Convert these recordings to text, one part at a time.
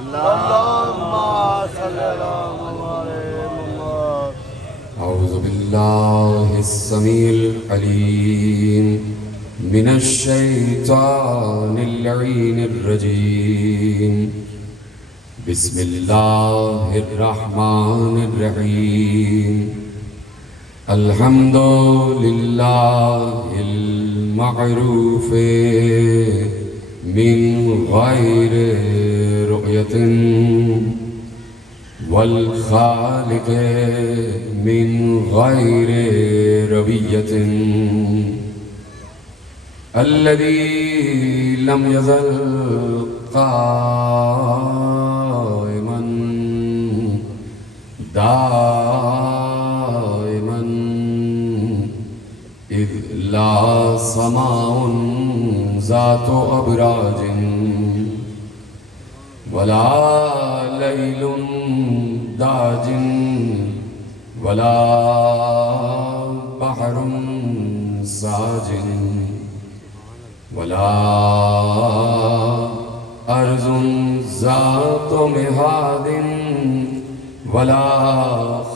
اللهم صل على محمد. أعوذ بالله السميع العليم من الشيطان اللعين الرجيم. بسم الله الرحمن الرحيم. الحمد لله المعروف من غير رؤية والخالق من غير ربية الذي لم يزل قائما دائما إذ لا سماء ذات أبراج ولا ليل داج ولا بحر ساج ولا أرض ذات مهاد ولا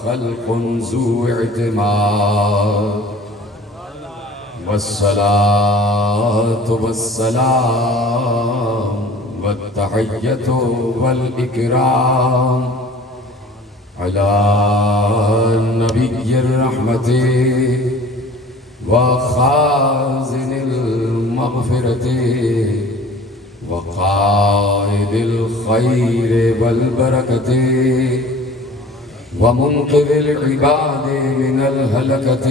خلق ذو اعتماد. والصلاة والسلام والتحية والإكرام على نبي الرحمة وخازن المغفرة وقائد الخير والبركة ومنقذ العباد من الهلكة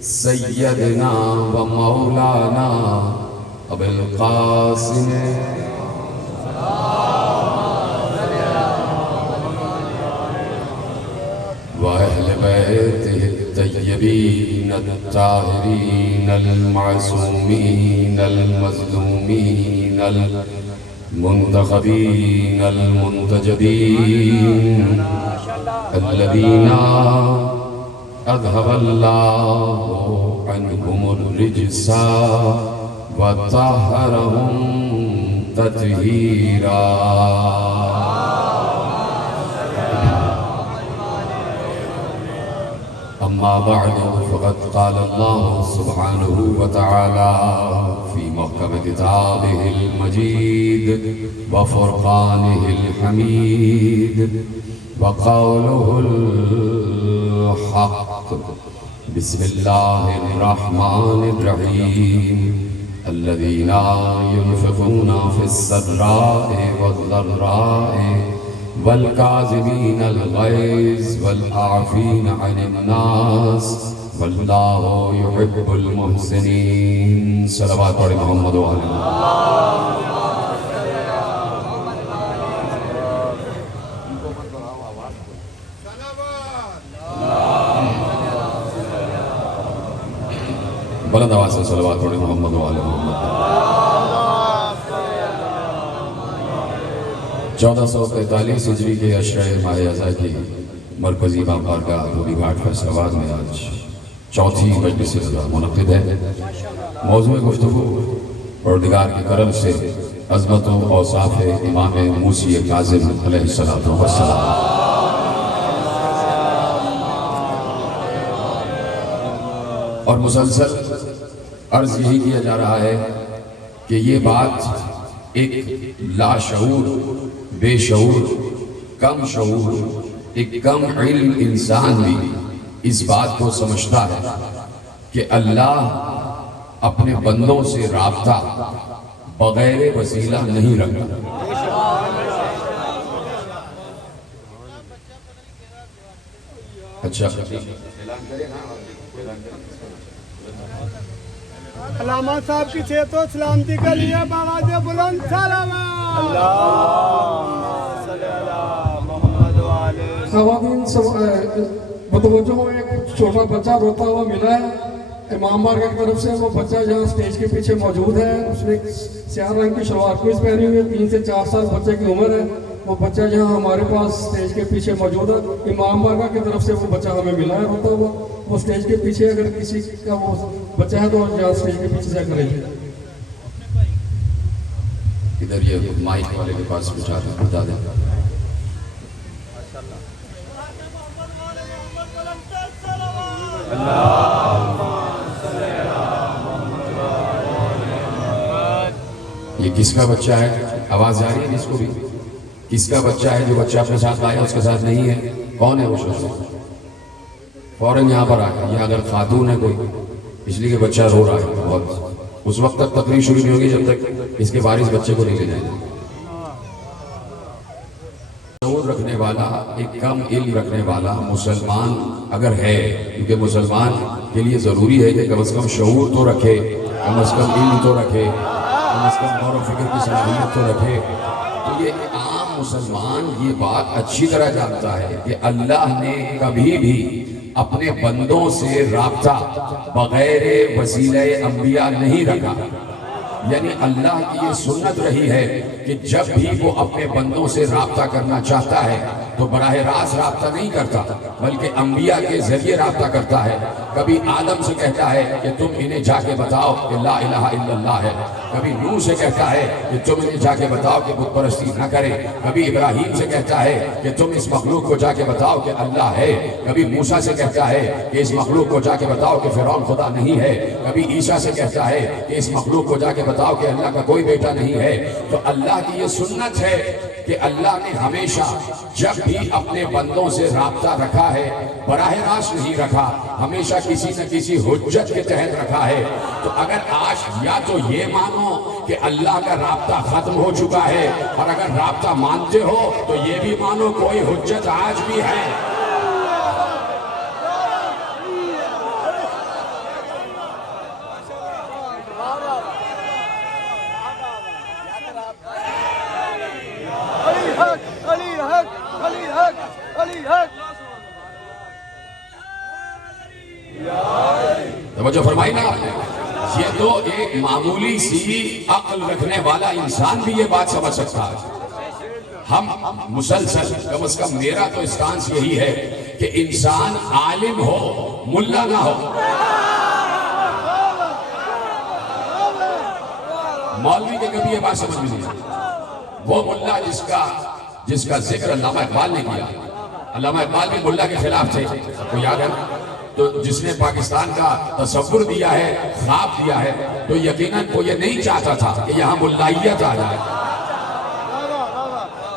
سيدنا ومولانا أبي القاسم وأهل بيته الطيبين الطاهرين المعصومين المظلومين المنتخبين المنتجبين الذين أذهب الله عنهم الرجس وطهرهم تطهيرا. أما بعد فقد قال الله سبحانه وتعالى في محكم كتابه المجيد وفرقانه الحميد وقوله الحق. بسم الله الرحمن الرحيم. الذين ينفقون في السراء والضراء والكاظمين الغيظ والعافين عن الناس والله يحب المحسنين. صلوات على محمد وعلى آله. بلند آواز سے صلوات پڑھیں محمد و آل محمد. 1443 ہجری کے عشرہ ماہ اذا کی مرکزی امام بارگاہ دھوبی گھاٹ فیصل آباد میں آج چوتھی مجلس رضا منعقد ہے. موضوع گفتگو پروردگار کے کرم سے عظمت و اوصاف امام موسی کاظم علیہ الصلوۃ والسلام. اور مسلسل عرض یہی کیا جا رہا ہے کہ یہ بات ایک لاشعور، بے شعور، کم شعور، ایک کم علم انسان بھی اس بات کو سمجھتا ہے کہ اللہ اپنے بندوں سے رابطہ بغیر وسیلہ نہیں رکھتا. اچھا علامہ صاحب کی صحت و سلامتی کے لیے بآواز بلند سلامات. خواتین متوجہ ہو، ایک چھوٹا بچہ روتا ہوا ملا ہے امام بارگاہ کی طرف سے. وہ بچہ یہاں سٹیج کے پیچھے موجود ہے. اس نے سیاہ رنگ کی شلوار قمیض پہنی ہوئی ہے. 3 سے 4 سال بچے کی عمر ہے. وہ بچہ یہاں ہمارے پاس سٹیج کے پیچھے موجود ہے. امام بارگاہ کی طرف سے وہ بچہ ہمیں ملا ہے روتا ہوا. وہ سٹیج کے پیچھے اگر کسی کا وہ بچہ ہے تو یہاں سٹیج کے پیچھے سے کریں. ادھر یہ مائک والے کے پاس پہنچا دیں, بتا دیں. یہ کس کا بچہ ہے؟ آواز جا رہی ہے جس کو بھی؟ کس کا بچہ ہے جو بچہ اپنے ساتھ لایا اس کے ساتھ نہیں ہے؟ کون ہے وہ شخص؟ فوراً یہاں پر آ گیا. یا اگر خاتون ہے کوئی, اس لیے کہ بچہ رو رہا ہے بہت, اس وقت تک تقریر شروع نہیں ہوگی جب تک اس کے وارث بچے کو نہیں لے جائیں گے. شعور رکھنے والا, ایک کم علم رکھنے والا مسلمان اگر ہے, کیونکہ مسلمان کے لیے ضروری ہے کہ کم از کم شعور تو رکھے, کم از کم علم تو رکھے, کم از کم غور و فکر کی صلاحیت تو رکھے. تو یہ عام مسلمان یہ بات اچھی طرح جانتا ہے کہ اللہ نے کبھی بھی اپنے بندوں سے رابطہ بغیر وسیلہ انبیاء نہیں رکھا. یعنی اللہ کی یہ سنت رہی ہے کہ جب بھی وہ اپنے بندوں سے رابطہ کرنا چاہتا ہے تو براہ راست رابطہ نہیں کرتا, بلکہ انبیاء کے ذریعے رابطہ کرتا ہے. کبھی آدم سے کہتا ہے کہ تم انہیں جا کے بتاؤ کہ لا الہ الا اللہ ہے. کبھی نوح سے کہتا ہے کہ تم انہیں جا کے بتاؤ کہ بت پرستی نہ کریں. کبھی ابراہیم سے کہتا ہے کہ تم اس مخلوق کو جا کے بتاؤ کہ اللہ ہے. کبھی موسیٰ سے کہتا ہے کہ اس مخلوق کو جا کے بتاؤ کہ فرعون خدا نہیں ہے. کبھی عیسیٰ سے کہتا ہے کہ اس مخلوق کو جا کے بتاؤ کہ اللہ کا کوئی بیٹا نہیں ہے. تو اللہ کی یہ سنت ہے کہ اللہ نے ہمیشہ جب بھی اپنے بندوں سے رابطہ رکھا ہے, براہ راست نہیں رکھا, ہمیشہ کسی نہ کسی حجت کے تحت رکھا ہے. تو اگر آج یا تو یہ مانو کہ اللہ کا رابطہ ختم ہو چکا ہے, اور اگر رابطہ مانتے ہو تو یہ بھی مانو کوئی حجت آج بھی ہے. توجہ فرمائی نا آپ نے. یہ تو ایک معمولی سی عقل رکھنے والا انسان بھی یہ بات سمجھ سکتا ہے. ہم مسلسل, کم از کم میرا تو اسٹانس یہی ہے کہ انسان عالم ہو, ملا نہ ہو. مولوی کے کبھی یہ بات سمجھ میں نہیں آئی. وہ ملا جس کا ذکر علامہ اقبال نے کیا. علامہ اقبال بھی ملا کے خلاف تھے, کو یاد ہے. تو جس نے پاکستان کا تصور دیا ہے, خواب دیا ہے, تو یقیناً وہ یہ نہیں چاہتا تھا کہ یہاں ملائیت آ جائے.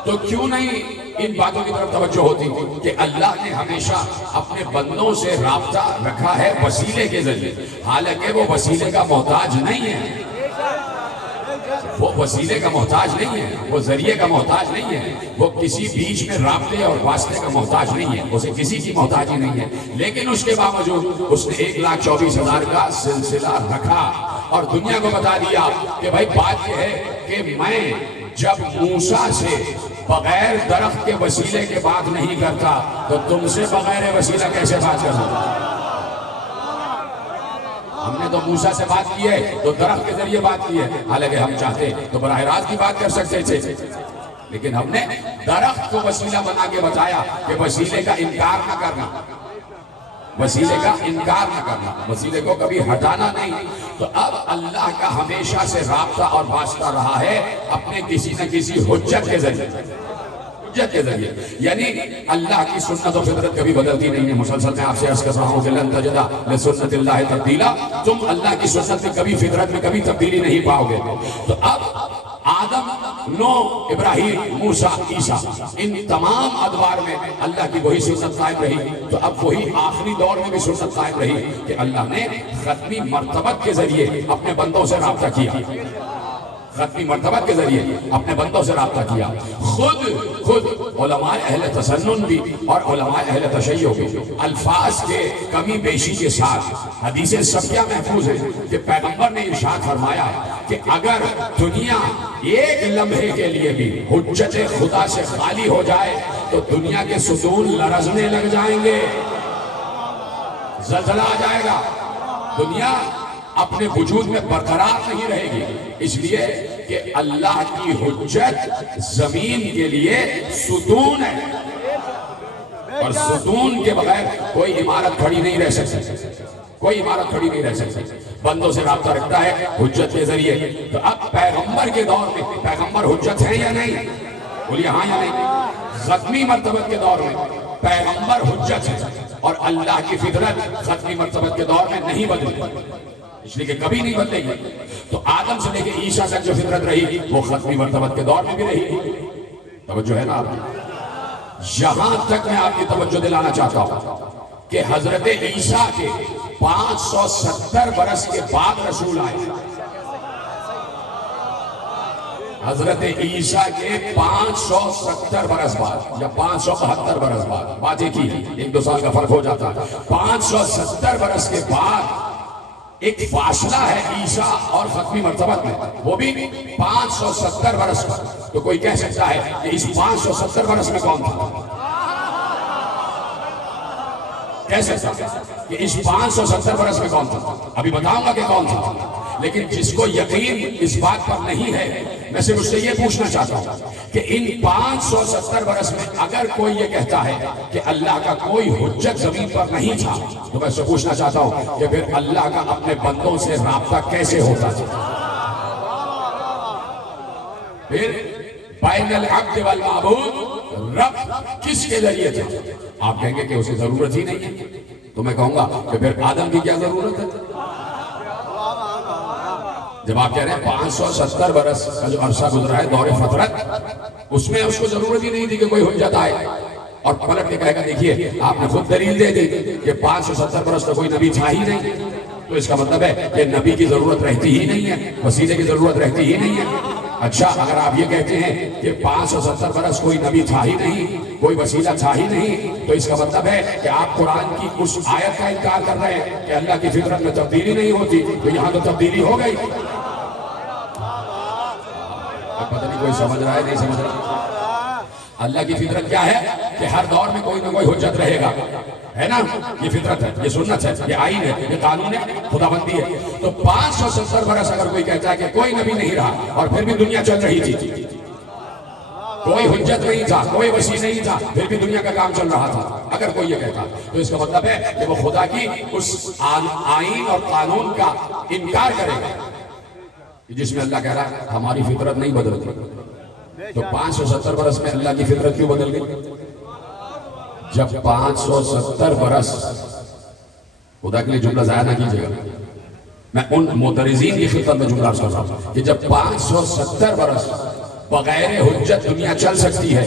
تو کیوں نہیں ان باتوں کی طرف توجہ ہوتی تھی کہ اللہ نے ہمیشہ اپنے بندوں سے رابطہ رکھا ہے وسیلے کے ذریعے, حالانکہ وہ وسیلے کا محتاج نہیں ہے. وہ وسیلے کا محتاج نہیں ہے, وہ ذریعے کا محتاج نہیں ہے, وہ کسی بیچ میں رابطے اور واسطے کا محتاج نہیں ہے, اسے کسی کی محتاجی نہیں ہے. لیکن اس کے باوجود اس نے 1,24,000 کا سلسلہ رکھا اور دنیا کو بتا دیا کہ بھائی بات یہ ہے کہ میں جب موسیٰ سے بغیر درخت کے وسیلے کے بات نہیں کرتا تو تم سے بغیر وسیلہ کیسے بات کروں. ہم نے تو موسیٰ سے بات کی ہے تو درخت کے ذریعے بات کی ہے, حالانکہ ہم چاہتے تو براہ راست کی بات کر سکتے تھے, لیکن ہم نے درخت کو وسیلہ بنا کے بتایا کہ وسیلے کا انکار نہ کرنا, وسیلے کا انکار نہ کرنا, وسیلے کو کبھی ہٹانا نہیں. تو اب اللہ کا ہمیشہ سے رابطہ اور واسطہ رہا ہے اپنے کسی نہ کسی حجت کے ذریعے, حجت کے ذریعے. یعنی اللہ کی سنت و فطرت کبھی بدلتی نہیں ہے. مسلسل میں آپ سے عرض کر رہا ہوں کہ لن تجدا لسنت اللہ تبدیلا, تم اللہ کی سنت میں کبھی, فطرت میں کبھی تبدیلی نہیں پاؤ گے. تو اب آدم, نوح, ابراہیم, موسیٰ, عیسیٰ, ان تمام ادوار میں اللہ کی وہی سنت قائم رہی. تو اب وہی آخری دور میں بھی سنت قائم رہی کہ اللہ نے ختمی مرتبت کے ذریعے اپنے بندوں سے رابطہ کیا, ختمی مرتبت کے ذریعے اپنے بندوں سے رابطہ کیا. خود علماء اہل تسنن بھی اور علماء اہل تشیع بھی الفاظ کے کمی بیشی کے ساتھ حدیث صفیہ محفوظ ہے کہ پیغمبر نے ارشاد فرمایا کہ اگر دنیا ایک لمحے کے لیے بھی حجت خدا سے خالی ہو جائے تو دنیا کے ستون لرزنے لگ جائیں گے, زلزلہ آ جائے گا, دنیا اپنے وجود میں برقرار نہیں رہے گی. اس لیے کہ اللہ کی حجت زمین کے لیے ستون ہے, اور ستون کے بغیر کوئی عمارت کھڑی نہیں رہ سکتی. کوئی عمارت کھڑی نہیں رہ سکتی، بندوں سے رابطہ رکھتا ہے حجت کے ذریعے۔ تو اب پیغمبر کے دور میں پیغمبر حجت ہے یا نہیں؟ بولیے ہاں یا نہیں؟ ختمی مرتبت کے دور میں پیغمبر حجت ہے، اور اللہ کی فطرت ختمی مرتبت کے دور میں نہیں بدلی، اس لیے کہ کبھی نہیں بدلے گی۔ تو آدم سے لے کے عیسیٰ تک جو فطرت رہی وہ ختمی مرتبت کے دور میں بھی رہی۔ توجہ ہے نا آپ کی؟ یہاں تک میں آپ کی توجہ دلانا چاہتا ہوں کہ حضرت عیسیٰ کے 570 برس کے بعد رسول آئے۔ حضرت عیسیٰ کے 570 برس بعد یا 572 برس بعد، بات ایک ہی ہے، 1-2 سال کا فرق ہو جاتا ہے۔ 570 برس کے بعد ایک فاصلہ ہے عیسیٰ اور ختمی مرتبت میں، وہ بھی 570 برس کا۔ تو کوئی کہہ سکتا ہے کہ اس 570 برس میں کون تھا؟ کہہ سکتا ہے کہ اس 570 برس میں کون تھا؟ ابھی بتاؤں گا کہ کون تھا، لیکن جس کو یقین اس بات پر نہیں ہے، میں صرف اس سے یہ پوچھنا چاہتا ہوں کہ ان 570 برس میں اگر کوئی یہ کہتا ہے کہ اللہ کا کوئی حجت زمین پر نہیں تھا، تو میں اس سے پوچھنا چاہتا ہوں کہ پھر اللہ کا اپنے بندوں سے رابطہ کیسے ہوتا تھا؟ پھر بین العبد والمعبود رب کس کے ذریعے تھا؟ آپ کہیں گے کہ اسے ضرورت ہی نہیں ہے، تو میں کہوں گا کہ پھر آدم کی کیا ضرورت ہے؟ جب آپ کہہ رہے ہیں 570 برس کا جو عرصہ گزرا ہے دور فطرت، اس میں اس کو ضرورت ہی نہیں تھی کہ کوئی حجت آئے، اور پلٹ کے کہے گا دیکھیے آپ نے خود دلیل دے دی کہ 570 برس تو کوئی نبی تھا ہی نہیں، تو اس کا مطلب ہے کہ نبی کی ضرورت رہتی ہی نہیں ہے، وسیلے کی ضرورت رہتی ہی نہیں ہے۔ اچھا، اگر آپ یہ کہتے ہیں کہ 570 برس کوئی نبی تھا ہی نہیں، کوئی وسیلہ تھا ہی نہیں، تو اس کا مطلب ہے کہ آپ قرآن کی اس آیت کا انکار کر رہے ہیں کہ اللہ کی فطرت میں تبدیلی نہیں ہوتی، تو یہاں تو تبدیلی ہو گئی۔ پتہ نہیں کوئی سمجھ رہا ہے نہیں سمجھ رہا؟ اللہ کی فطرت کیا ہے کہ ہر دور میں کوئی نہ کوئی حجت رہے گا، ہے نا؟ یہ فطرت ہے، یہ سنت ہے، یہ آئین ہے، یہ قانون ہے، خدا بندی ہے۔ تو 570 برس اگر کوئی کہتا ہے کہ کوئی نبی نہیں رہا اور پھر بھی دنیا چل رہی تھی، کوئی حجت نہیں تھا، کوئی وسیع نہیں تھا، پھر بھی دنیا کا کام چل رہا تھا، اگر کوئی یہ کہتا، تو اس کا مطلب ہے کہ وہ خدا کی اس آئین اور قانون کا انکار کرے گا جس میں اللہ کہہ رہا ہے ہماری فطرت نہیں بدلتی۔ تو 570 برس میں اللہ کی فطرت کیوں بدل گئی؟ جب 570 برس، خدا کے لیے جملہ ضائع نہ کیجیے گا، میں ان معترضین کی خدمت میں جملہ کر رہا ہوں کہ جب 570 برس بغیر حجت دنیا چل سکتی ہے،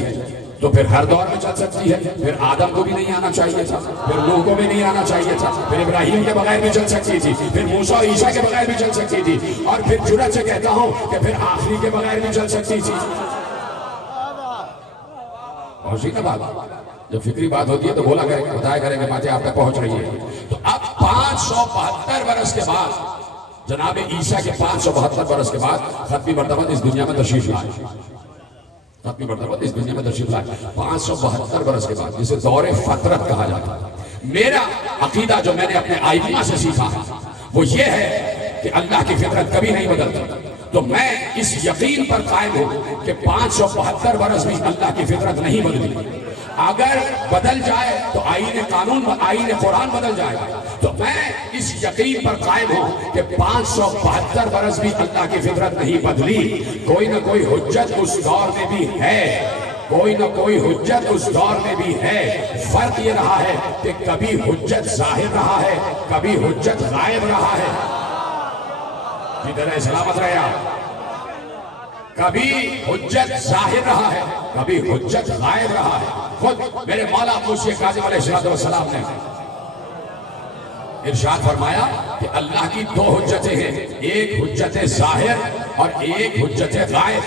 تو پھر ہر دور میں چل سکتی ہے۔ پھر آدم کو بھی نہیں آنا چاہیے تھا، پھر نوح کو بھی نہیں آنا چاہیے تھا، پھر ابراہیم کے بغیر بھی چل سکتی تھی، پھر موسیٰ اور عیسیٰ کے بغیر بھی چل سکتی تھی، اور پھر جرأت سے کہتا ہوں کہ پھر آخری کے بغیر بھی چل سکتی تھی۔ اور اسی کا بات جب فکری بات ہوتی ہے تو بولا کریں، بتایا کریں کہ باتیں آپ تک پہنچ رہی ہیں۔ تو اب 572 برس کے بعد جناب عیسیٰ کے 572 برس کے بعد ختمی مرتبہ اس دنیا میں تشریف لائے، ختمی مرتبہ اس دنیا میں تشریف لائے 572 برس کے بعد، جسے دور فطرت کہا جاتا ہے۔ میرا عقیدہ جو میں نے اپنے آئمہ سے سیکھا وہ یہ ہے کہ اللہ کی فطرت کبھی نہیں بدلتی، تو میں اس یقین پر قائم ہوں کہ 572 برس میں اللہ کی فطرت نہیں بدلی۔ اگر بدل جائے تو آئین قانون، آئین قرآن بدل جائے گا، تو میں اس یقین پر قائم ہوں کہ 572 برس بھی اللہ کی فطرت نہیں بدلی۔ کوئی نہ کوئی حجت اس دور میں بھی ہے، کوئی نہ کوئی حجت اس دور میں بھی ہے۔ فرق یہ رہا ہے کہ کبھی حجت ظاہر رہا ہے، کبھی حجت غائب رہا ہے۔ جدھر سلامت رہے آپ، کبھی حجت ظاہر رہا ہے، کبھی حجت غائب رہا ہے۔ خود میرے مولا موسی کاظم علیہ السلام نے ارشاد فرمایا کہ اللہ کی 2 حجتیں ہیں، ایک حجت ظاہر اور ایک حجت غائب۔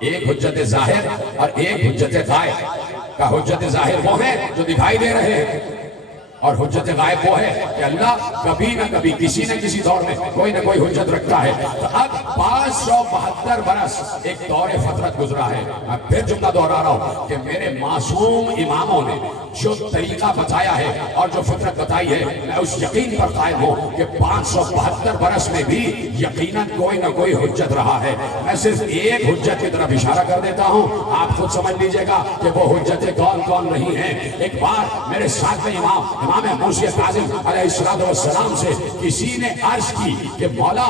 ایک حجت ظاہر اور ایک حجت غائب کا حجت ظاہر وہ ہے جو دکھائی دے رہے ہیں، اور حجت غائب وہ ہے کہ اللہ کبھی نہ کبھی کسی نہ کسی دور میں کوئی نہ کوئی حجت رکھتا ہے۔ تو اب 572 برس ایک دور فطرت گزرا ہے۔ میں پھر جملہ دہرا رہا ہوں کہ میرے معصوم اماموں نے جو طریقہ بتایا ہے اور جو فطرت بتائی ہے، میں اس یقین پر قائم ہوں کہ 572 برس میں بھی یقیناً کوئی نہ کوئی حجت رہا ہے۔ میں صرف ایک حجت کی طرف اشارہ کر دیتا ہوں، آپ خود سمجھ لیجئے گا کہ وہ حجتیں کون کون رہی ہیں۔ ایک بار میرے ساتھ میں امام امام موسی کاظم علیہ السلام سے کسی نے عرض کی کہ مولا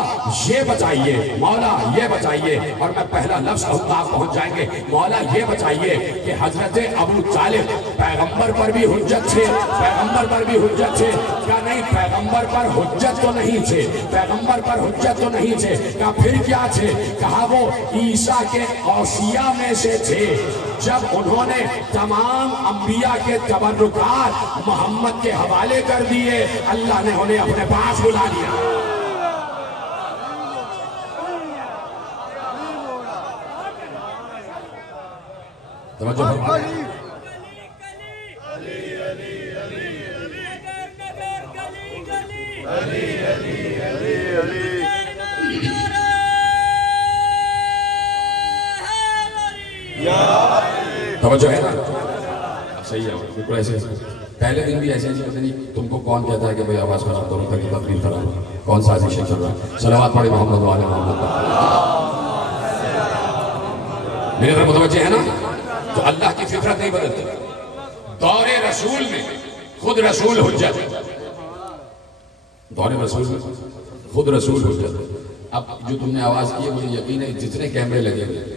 یہ بتائیے، مولا یہ بتائیے، اور میں پہلا لفظ کہوں آپ پہنچ جائیں گے، مولا یہ بتائیے کہ حضرت ابو طالب پیغمبر پر بھی حجت تھے، پیغمبر پر بھی حجت تھے؟ کیا نہیں، پیغمبر پر حجت تو نہیں تھے، پیغمبر پر حجت تو نہیں تھے، کہا پھر کیا تھے؟ کہا وہ عیسیٰ کے اوصیاء میں سے تھے، جب انہوں نے تمام انبیاء کے تبرکات محمد کے حوالے کر دیے، اللہ نے انہیں اپنے پاس بلا لیا۔ توجہ فرمائیں۔ توجہ ہے نا؟ اب صحیح ہے، بالکل ایسے پہلے دن بھی ایسے نہیں۔ تم کو کون کہتا ہے کہ بھئی آواز خراب کرو تاکہ تقریر خراب ہو؟ کون سا عزیز چل رہا ہے؟ صلوات پڑھے محمد وعلی محمد پر۔ میرے طرف متوجہ ہے نا؟ تو اللہ کی فطرت نہیں بدلتی۔ دور رسول میں خود رسول حجت، دور رسول میں خود رسول حجت۔ اب جو تم نے آواز کی ہے مجھے یقین ہے جتنے کیمرے لگے ہوئے،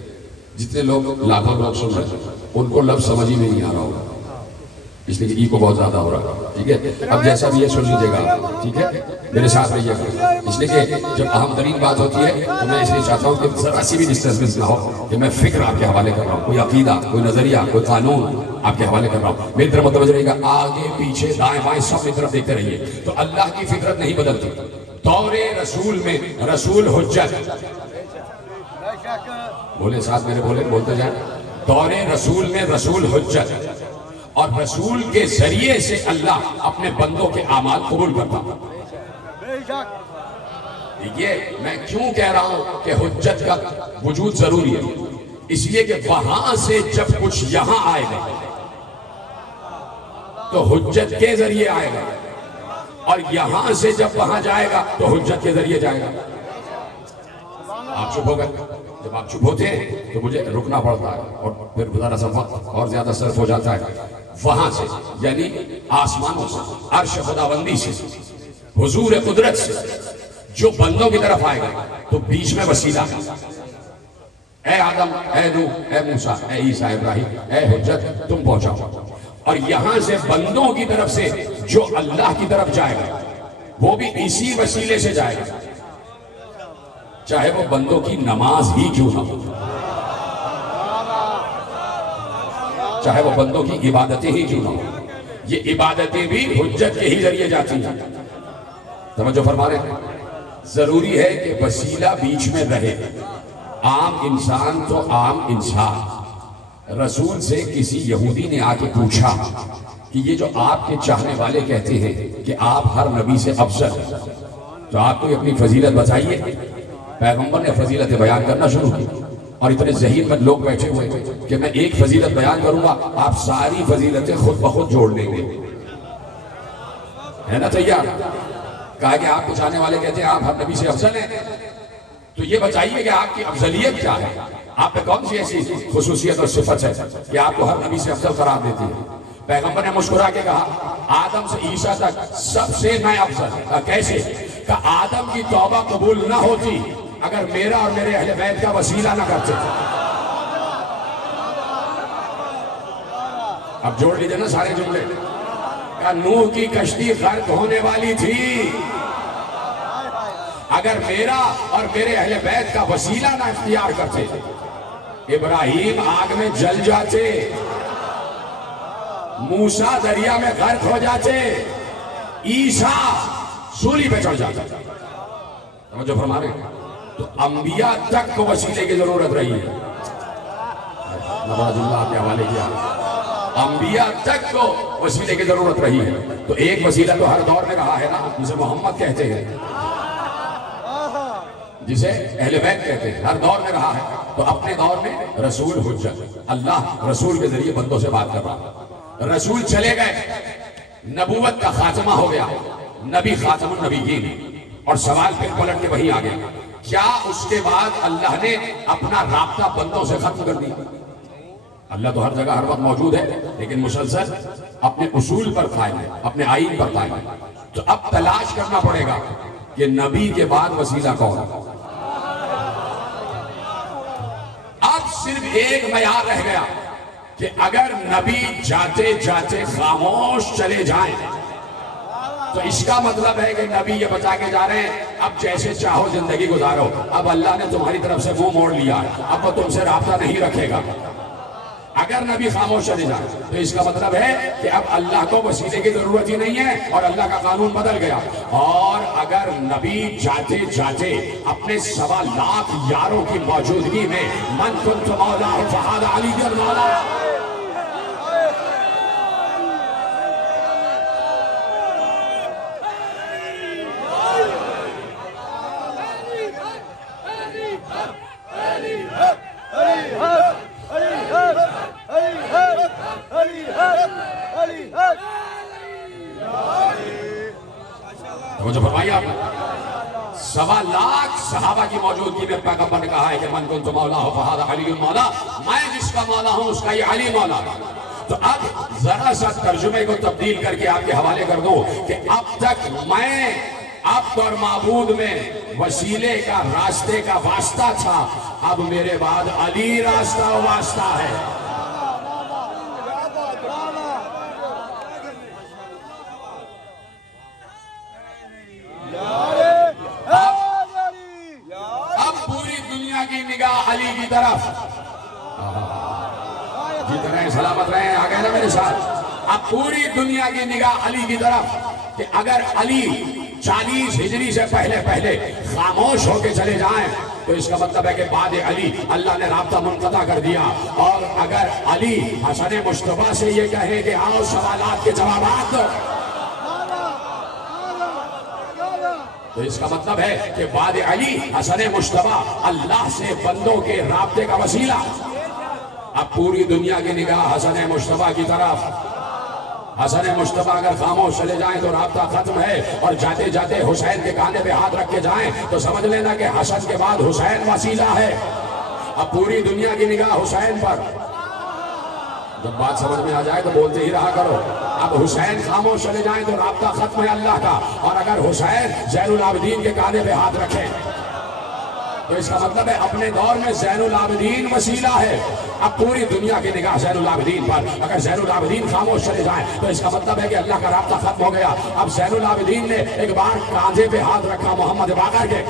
جتنے لوگ لاکھوں لوگ سن رہے ہیں، ان کو لفظ سمجھ ہی میں نہیں آ رہا ہوگا، اس لیے کہ ای کو بہت زیادہ ہو رہا ہے، ٹھیک ہے؟ اب جیسا بھی یہ سن لیجیے گا، ٹھیک ہے؟ میرے ساتھ رہیے گا، اس لیے کہ جب اہم ترین بات ہوتی ہے تو میں اس لیے چاہتا ہوں کہ ذرا سی بھی ڈسٹربنس نہ ہو، کہ میں فکر آپ کے حوالے کر رہا ہوں، کوئی عقیدہ، کوئی نظریہ، کوئی قانون آپ کے حوالے کر رہا ہوں، میری طرف متوجہ رہیے گا، آگے پیچھے دائیں بائیں سب کی طرف دیکھتے رہیے۔ تو اللہ کی فطرت نہیں بدلتی۔ دور رسول میں رسول حجت، بولے ساتھ میرے، بولے بولتے جائیں، دور رسول میں رسول حجت، اور رسول کے ذریعے سے اللہ اپنے بندوں کے اعمال قبول کرتا۔ یہ میں کیوں کہہ رہا ہوں کہ حجت کا وجود ضروری ہے؟ اس لیے کہ وہاں سے جب کچھ یہاں آئے گا تو حجت کے ذریعے آئے گا، اور یہاں سے جب وہاں جائے گا تو حجت کے ذریعے جائے گا۔ آپ چپ ہو گئے؟ جب آپ چپ ہوتے ہیں تو مجھے رکنا پڑتا ہے، اور پھر ذرا سا وقت اور زیادہ صرف ہو جاتا ہے۔ وہاں سے یعنی آسمانوں سے، عرش خداوندی سے، حضور قدرت سے جو بندوں کی طرف آئے گا تو بیچ میں وسیلہ ہے۔ اے آدم، اے نوح، اے موسیٰ، اے عیسیٰ، ابراہیم، اے حجت تم پہنچاؤ، اور یہاں سے بندوں کی طرف سے جو اللہ کی طرف جائے گا وہ بھی اسی وسیلے سے جائے گا، چاہے وہ بندوں کی نماز ہی کیوں نہ ہو، چاہے وہ بندوں کی عبادتیں ہی کیوں نہ ہو، یہ عبادتیں بھی حجت کے ہی ذریعے جاتی ہیں۔ توجہ فرما رہے ہیں؟ ضروری ہے کہ وسیلہ بیچ میں رہے۔ عام انسان تو عام انسان، رسول سے کسی یہودی نے آ کے پوچھا کہ یہ جو آپ کے چاہنے والے کہتے ہیں کہ آپ ہر نبی سے افضل ہیں، تو آپ کو اپنی فضیلت بتائیے۔ پیغمبر نے فضیلت بیان کرنا شروع کی، اور اتنے ذہین مند لوگ بیٹھے ہوئے کہ میں ایک فضیلت بیان کروں گا، آپ ساری فضیلتیں خود بخود جوڑ لیں گے۔ ہے نا تیار؟ کہا کہ آپ کے چاہنے والے کہتے ہیں آپ ہر نبی سے افضل ہیں، تو یہ بتائیے کہ آپ کی افضلیت کیا ہے، آپ پہ کون سی ایسی خصوصیت اور صفت ہے کہ آپ کو ہر نبی سے افضل قرار دیتی ہے؟ پیغمبر نے مسکرا کے کہا آدم سے عیسیٰ تک سب سے میں افضل۔ کہا کیسے؟ کہا آدم کی توبہ قبول نہ ہوتی اگر میرا اور میرے اہل بیت کا وسیلہ نہ کرتے۔ اب جوڑ لیجئے نا سارے جملے۔ کہا نوح کی کشتی غرق ہونے والی تھی، اگر میرا اور میرے اہل بیت کا وسیلہ نہ اختیار کرتے، ابراہیم آگ میں جل جاتے، موسیٰ دریا میں غرق ہو جاتے، عیسیٰ سولی پہ چڑھ جاتا۔ توجہ فرما رہے ہیں؟ تو انبیاء تک کو وسیلے کی ضرورت رہی ہے۔ نواز اللہ کے حوالے کیا، انبیاء تک کو وسیلے کی ضرورت رہی ہے۔ تو ایک وسیلہ تو ہر دور میں رہا ہے نا، جسے محمد کہتے ہیں، جسے اہل بیت کہتے ہیں، ہر دور میں رہا ہے۔ تو اپنے دور میں رسول حجت، اللہ رسول کے ذریعے بندوں سے بات کر رہا۔ رسول چلے گئے، نبوت کا خاتمہ ہو گیا، نبی خاتم النبیین، اور سوال پھر پلٹ کے وہی آ گیا، کیا اس کے بعد اللہ نے اپنا رابطہ بندوں سے ختم کر دیا؟ اللہ تو ہر جگہ ہر وقت موجود ہے، لیکن مسلسل اپنے اصول پر قائم ہے، اپنے آئین پر قائم ہے. تو اب تلاش کرنا پڑے گا کہ نبی کے بعد وسیلہ کون. اب صرف ایک معیار رہ گیا کہ اگر نبی جاتے جاتے خاموش چلے جائیں تو اس کا مطلب ہے کہ نبی یہ بتا کے جا رہے ہیں اب جیسے چاہو زندگی گزارو، اب اللہ نے تمہاری طرف سے منہ موڑ لیا ہے، اب وہ تم سے رابطہ نہیں رکھے گا. اگر نبی خاموش چلے جائے تو اس کا مطلب ہے کہ اب اللہ کو وسیلے کی ضرورت ہی نہیں ہے اور اللہ کا قانون بدل گیا. اور اگر نبی جاتے جاتے اپنے 1.25 لاکھ یاروں کی موجودگی میں من کنت مولا فہذا علی المولا، جو فرمائی آپ نے 1.25 لاکھ صحابہ کی موجودگی میں پیغمبر نے کہا ہے کہ من کنت مولا فہذا علی المولا، میں جس کا مولا ہوں اس کا یہ علی مولا. تو اب ذرا سا ترجمے کو تبدیل کر کے آپ کے حوالے کر دوں کہ اب تک میں عبد اور معبود میں وسیلے کا راستے کا واسطہ تھا، اب میرے بعد علی راستہ و واسطہ ہے. کی نگاہ علی کی طرف. جیت رہے ہیں، سلامت رہے ہیں، آگے نا میرے ساتھ. اب پوری دنیا کی نگاہ علی کی طرف کہ اگر علی 40 ہجری سے پہلے خاموش ہو کے چلے جائیں تو اس کا مطلب ہے کہ بعد علی اللہ نے رابطہ منقطع کر دیا. اور اگر علی حسن مصطفیٰ سے یہ کہے کہ آؤ سوالات کے جوابات دو تو اس کا مطلب ہے کہ بعد علی حسن مصطفیٰ اللہ سے بندوں کے رابطے کا وسیلہ. اب پوری دنیا کی نگاہ حسن مصطفیٰ کی طرف. حسن مصطفیٰ اگر خاموش چلے جائیں تو رابطہ ختم ہے، اور جاتے جاتے حسین کے کاندھے پہ ہاتھ رکھ کے جائیں تو سمجھ لینا کہ حسن کے بعد حسین وسیلہ ہے. اب پوری دنیا کی نگاہ حسین پر. جب بات سمجھ میں آ جائے تو بولتے ہی رہا کرو. اب حسین خاموش چلے جائیں تو رابطہ ختم ہے اللہ کا، اور اگر حسین زین العابدین کے کاندھے پہ ہاتھ رکھیں تو اس کا مطلب ہے اپنے دور میں زین العابدین وسیلہ ہے. اب پوری دنیا کی نگاہ زین العابدین پر. اگر زین العابدین خاموش چلے جائیں تو اس کا مطلب ہے کہ اللہ کا رابطہ ختم ہو گیا. اب زین العابدین نے ایک بار کاندھے پہ ہاتھ رکھا محمد باقر کے،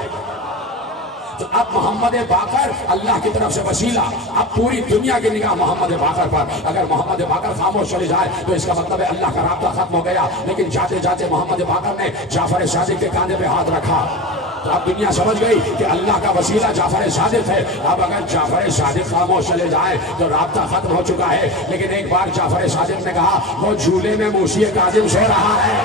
تو اب محمد باقر اللہ کی طرف سے وسیلہ. اب پوری دنیا کی نگاہ محمد باقر پر. اگر محمد باقر خاموش چلے جائے تو اس کا مطلب ہے اللہ کا رابطہ ختم ہو گیا. لیکن جاتے جاتے محمد باقر نے جعفر صادق کے کاندھے پہ ہاتھ رکھا تو اب دنیا سمجھ گئی کہ اللہ کا وسیلہ جعفر صادق ہے. اب اگر جعفر صادق خاموش چلے جائے تو رابطہ ختم ہو چکا ہے. لیکن ایک بار جعفر صادق نے کہا وہ جھولے میں موسی کاظم سو رہا ہے.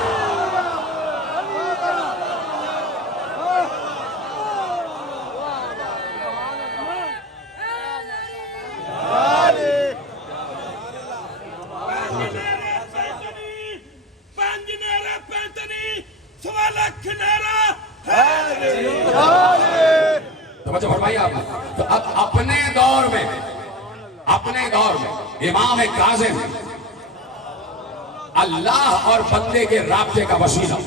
تو اب اپنے دور میں امام کاظم اللہ اور بندے کے رابطے کا وسیلہ.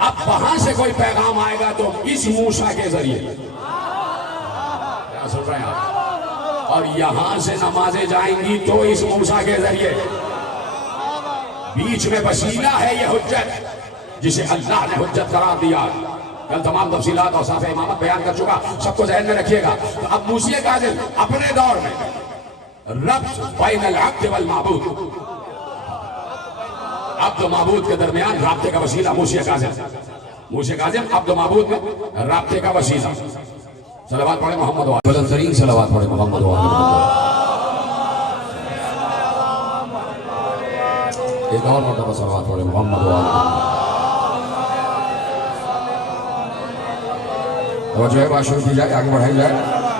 اب وہاں سے کوئی پیغام آئے گا تو اس موسیٰ کے ذریعے، کیا سن رہے ہیں آپ، اور یہاں سے نمازیں جائیں گی تو اس موسیٰ کے ذریعے. بیچ میں وسیلہ ہے یہ حجت جسے اللہ نے حجت قرار دیا. کل تمام تفصیلات اور صاحب امامت بیان کر چکا، سب کو ذہن میں رکھیے گا. تو اب موسیٰ کاظم اپنے دور میں ربط بین العبد والمعبود، عبد و معبود کے درمیان رابطے کا وسیلہ موسیٰ کاظم عبد و معبود میں رابطے کا وسیلہ. صلوات پڑھے محمد و بلند ترین صلوات پڑھے محمد و ایک اور مرتبہ صلوات پڑھے محمد و اور جو ہے بات شروع کی جائے، آگے بڑھائی جائے،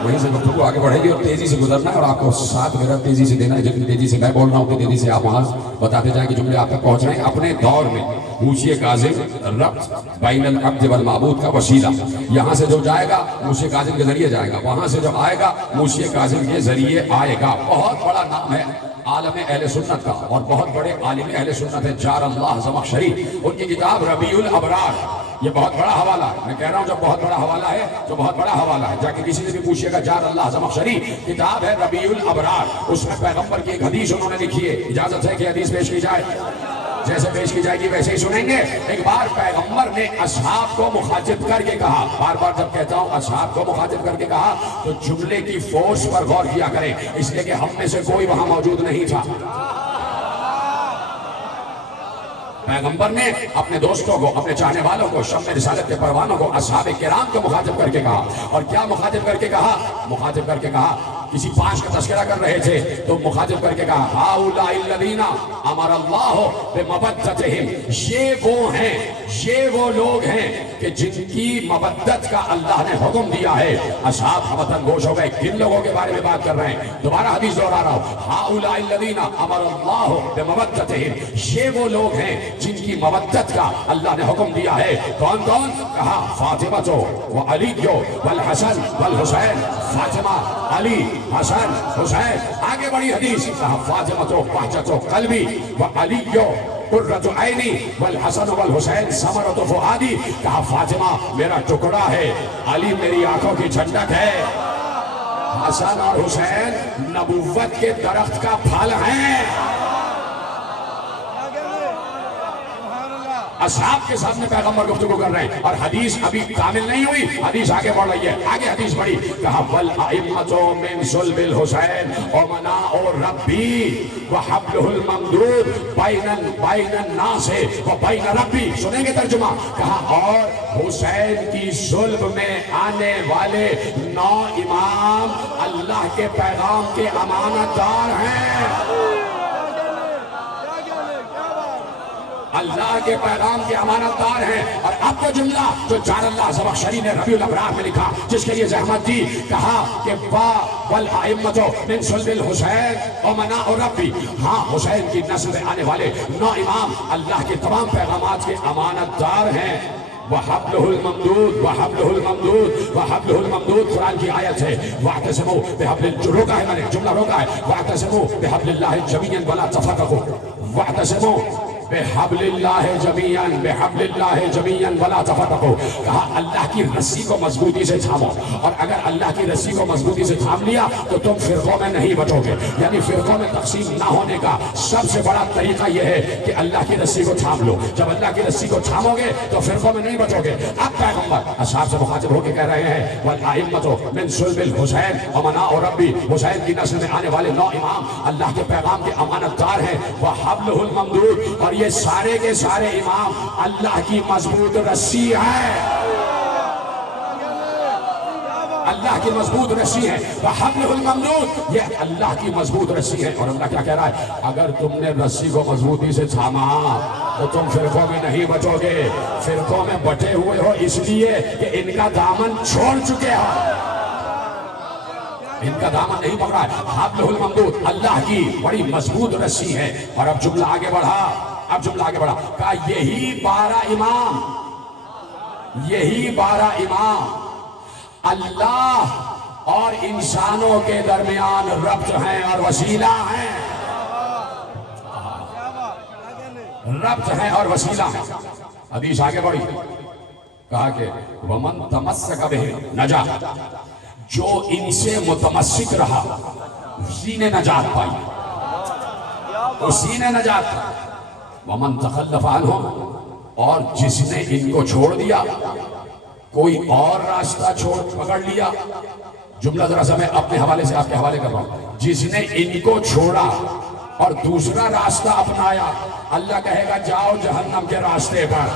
وہیں سے گفتگو آگے بڑھے گی اور تیزی سے گزرنا ہے. اور آپ کو ساتھ میرا تیزی سے دینا ہے، جتنی تیزی سے میں بول رہا ہوں اتنی تیزی سے آپ وہاں بتاتے جائیں کہ جملے آپ تک پہنچ رہے ہیں. اپنے دور میں موسیٰ کاظم ربط بین العبد والمعبود کا وسیلہ. یہاں سے جو جائے گا موسیٰ کاظم کے ذریعے جائے گا، وہاں سے جو آئے گا موسیٰ کاظم کے ذریعے آئے گا. بہت بڑا نام ہے عالم اہل سنت کا اور بہت بڑے عالم اہل سنت ہیں جار اللہ زمخشری، ان کی کتاب ربیع الابرار، یہ بہت بڑا حوالہ ہے، میں کہہ رہا ہوں جب بہت بڑا حوالہ ہے تو بہت بڑا حوالہ ہے، جا کے کسی سے بھی پوچھئے گا، جار اللہ زمخشری کتاب ہے ربیع الابرار، اس میں پیغمبر کی ایک حدیث انہوں نے لکھی ہے، اجازت ہے کہ حدیث پیش کی جائے؟ جیسے پیش کی جائے گی ویسے ہی سنیں گے۔ ایک بار پیغمبر نے اصحاب کو مخاطب کر کے کہا، بار بار جب کہتا ہوں اصحاب کو مخاطب کر کے کہا تو جملے کی فورس پر غور کیا کریں، اس لیے کہ ہم میں سے کوئی وہاں موجود نہیں تھا۔ پیغمبر نے اپنے دوستوں کو، اپنے چاہنے والوں کو، شمع رسالت کے پروانوں کو، اصحاب کرام کو مخاطب کر کے کہا، اور کیا مخاطب کر کے کہا؟ مخاطب کر کے کہا، کسی 5 کا تذکرہ کر رہے تھے تو مخاطب کر کے کہا ہؤلاء الذین امر اللہ بمودتہم، یہ وہ لوگ ہیں کہ جن کی مودت کا اللہ نے حکم دیا ہے۔ اصحاب وطن گوش ہو گئے، کن لوگوں کے بارے میں بات کر رہے ہیں؟ دوبارہ حدیث دوہرا رہا ہوں، ہؤلاء الذین امر اللہ بمودتہم، یہ وہ لوگ ہیں جن کی مودت کا اللہ نے حکم دیا ہے۔ کون کون؟ کہا فاطمہ و علی والحسن والحسین، فاطمہ، علی، حسن، حسین۔ آگے بڑی حدیث، کہا فاطمہ بہجت قلبی و علی قرۃ عینی والحسن والحسین ثمرۃ فؤادی، کہا فاطمہ میرا ٹکڑا ہے، علی میری آنکھوں کی ٹھنڈک ہے، حسن اور حسین نبوت کے درخت کا پھل ہیں۔ اصحاب کے سامنے پیغمبر گفتگو کر رہے ہیں اور حدیث ابھی کامل نہیں ہوئی، حدیث آگے بڑھ رہی ہے، آگے حدیث بڑھی، کہا والائمۃ من صلب الحسین امناء ربی وحبلہ الممدود بین الناس وبین ربی۔ سنیں گے ترجمہ؟ کہا اور حسین کی صلب میں آنے والے 9 امام اللہ کے پیغام کے امانت دار ہیں، اللہ کے پیغام کے امانت دار ہیں۔ اور اب وہ جملہ جو جار اللہ زمخشری نے ربیع الابرار میں لکھا، جس کے لیے زحمت دی، کہا کہ والائمۃ من صلب الحسین امناء ربی، ہاں حسین کی نسل میں آنے والے 9 امام اللہ کے تمام پیغامات کے امانت دار ہیں۔ وحبلہ الممدود، وحبلہ الممدود، وحبلہ الممدود قرآن کی آیت ہے، واعتصموا بحبل، روکا ہے میں نے، جملہ روکا ہے، واعتصموا بحبل اللہ جمیعا ولا تفرقوا، واعتصموا بحبل اللہ جمیعا، بحبل اللہ جمیعا ولا تفرقوا، کہا اللہ کی رسی کو مضبوطی سے تھامو، اور اگر اللہ کی رسی کو مضبوطی سے تھام لیا تو تم فرقوں میں نہیں بٹو گے، یعنی فرقوں میں تقسیم نہ ہونے کا سب سے بڑا طریقہ یہ ہے کہ اللہ کی رسی کو تھام لو، جب اللہ کی رسی کو تھامو گے تو فرقوں میں نہیں بٹو گے۔ اب پیغمبر اصحاب سے مخاطب ہو کے کہہ رہے ہیں والائمۃ من صلب الحسین امناء ربی، حسین کی نسل میں آنے والے 9 امام اللہ کے پیغام کے امانت دار ہیں، وحبلہ الممدود، اور یہ سارے کے سارے امام اللہ کی مضبوط رسی ہے، اللہ کی مضبوط رسی ہے، وحبلہ الممدود، یہ اللہ کی مضبوط رسی ہے۔ اور اللہ کیا کہہ رہا ہے؟ اگر تم نے رسی کو مضبوطی سے تھاما تو تم فرقوں میں نہیں بچو گے، فرقوں میں بٹے ہوئے ہو اس لیے کہ ان کا دامن چھوڑ چکے ہو، ان کا دامن نہیں پکڑا ہے۔ حبلہ الممدود اللہ کی بڑی مضبوط رسی ہے۔ اور اب جملہ آگے بڑھا، کہا یہی 12 امام اللہ اور انسانوں کے درمیان ربط ہیں اور وسیلہ ہیں، ربط ہیں اور وسیلہ ہیں۔ حدیث آگے بڑھی، کہا کہ ومن تمسک بہ نجا، جو ان سے متمسک رہا اسی نے نجات پائی، اسی نے نجات پائی۔ ومن تخلف عنہم، اور جس نے ان کو چھوڑ دیا، کوئی اور راستہ پکڑ لیا، جملہ ذرا سا میں اپنے حوالے سے آپ کے حوالے کر رہا ہوں، جس نے ان کو چھوڑا اور دوسرا راستہ اپنایا، اللہ کہے گا جاؤ جہنم کے راستے پر،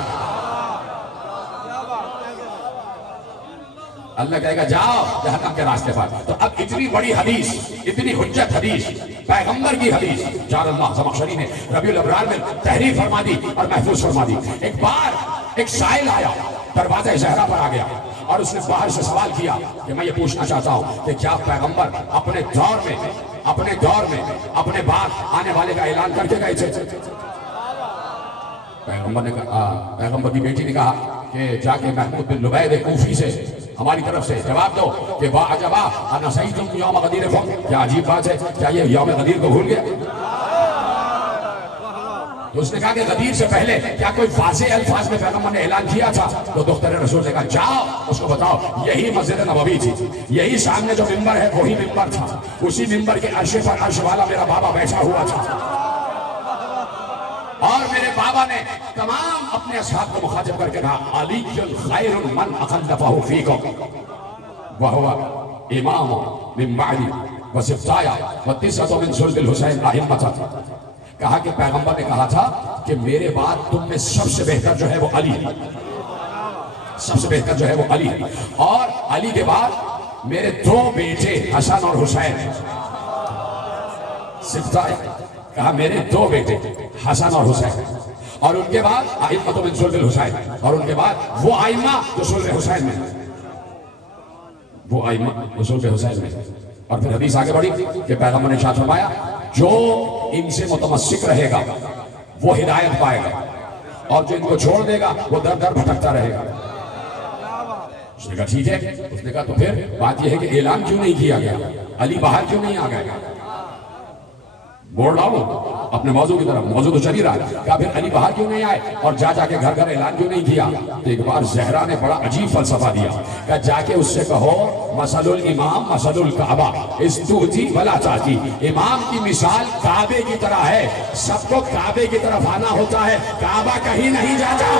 اللہ کہے گا جاؤ جہنم کے راستے پر۔ تو اب اتنی بڑی حدیث، اتنی حجت حدیث، پیغمبر کی حدیث جار اللہ زمخشری نے ربیع الابرار میں تحریر فرما دی اور محفوظ فرما دی۔ ایک بار ایک سائل آیا، دروازہ زہرا پر آ گیا اور اس نے باہر سے سوال کیا کہ میں یہ پوچھنا چاہتا ہوں کہ کیا پیغمبر اپنے دور میں اپنے بعد آنے والے کا اعلان کر کے گئے تھے؟ پیغمبر کی بیٹی نے کہا کہ جا کے محمود بن لبید کوفی سے ہماری طرف سے جواب دو کہ واعجبا انا سیتم یوم غدیر، کیا عجیب بات ہے، کیا یہ یوم غدیر کو بھول گیا؟ تو اس نے کہا کہ غدیر سے پہلے کیا کوئی واضح الفاظ میں پیغمبر نے اعلان کیا تھا؟ تو دختر رسول نے کہا جاؤ اس کو بتاؤ یہی مسجد نبوی تھی، یہی سامنے جو ممبر ہے وہی ممبر تھا، اسی ممبر کے عرش پر عرش والا میرا بابا بیٹھا ہوا تھا، اور میرے بابا نے تمام اپنے اصحاب کو مخاطب کر کے کہا علی خیر من اخلفہ فیکم وہو امام من بعدی وسبطایا وتسعۃ من صلب الحسین ائمۃ۔ کہا کہ پیغمبر نے کہا تھا کہ میرے بعد تم میں سب سے بہتر جو ہے وہ علی ہے، سب سے بہتر جو ہے وہ علی ہے، اور علی کے بعد میرے دو بیٹے حسن اور حسین، سبطایا کہا میرے دو بیٹے حسن اور حسین، اور ان کے بعد ائمۃ من صلب الحسین، اور ان کے بعد وہ ائمہ جو صلب حسین میں، وہ ائمہ جو صلب حسین میں۔ اور پھر حدیث آگے بڑھی کہ پیغمبر نے ارشاد فرمایا جو ان سے متمسک رہے گا وہ ہدایت پائے گا، اور جو ان کو چھوڑ دے گا وہ در در بھٹکتا رہے گا۔ اس نے کہا ٹھیک ہے، اس نے کہا تو پھر بات یہ ہے کہ اعلان کیوں نہیں کیا گیا، علی باہر کیوں نہیں آ گیا؟ بول رہا ہوں اپنے موضوع کی طرف، موضوع تو چل ہی رہا ہے، کہا پھر علی باہر کیوں نہیں آئے اور جا کے گھر گھر اعلان کیوں نہیں کیا؟ تو ایک بار زہرا نے بڑا عجیب فلسفہ دیا، کہا جا کے اس سے کہو مثل الامام مثل الکعبہ استؤتی ولا تاتی، امام کی مثال کعبے کی طرح ہے، سب کو کعبے کی طرف آنا ہوتا ہے، کعبہ کہیں نہیں جاتا۔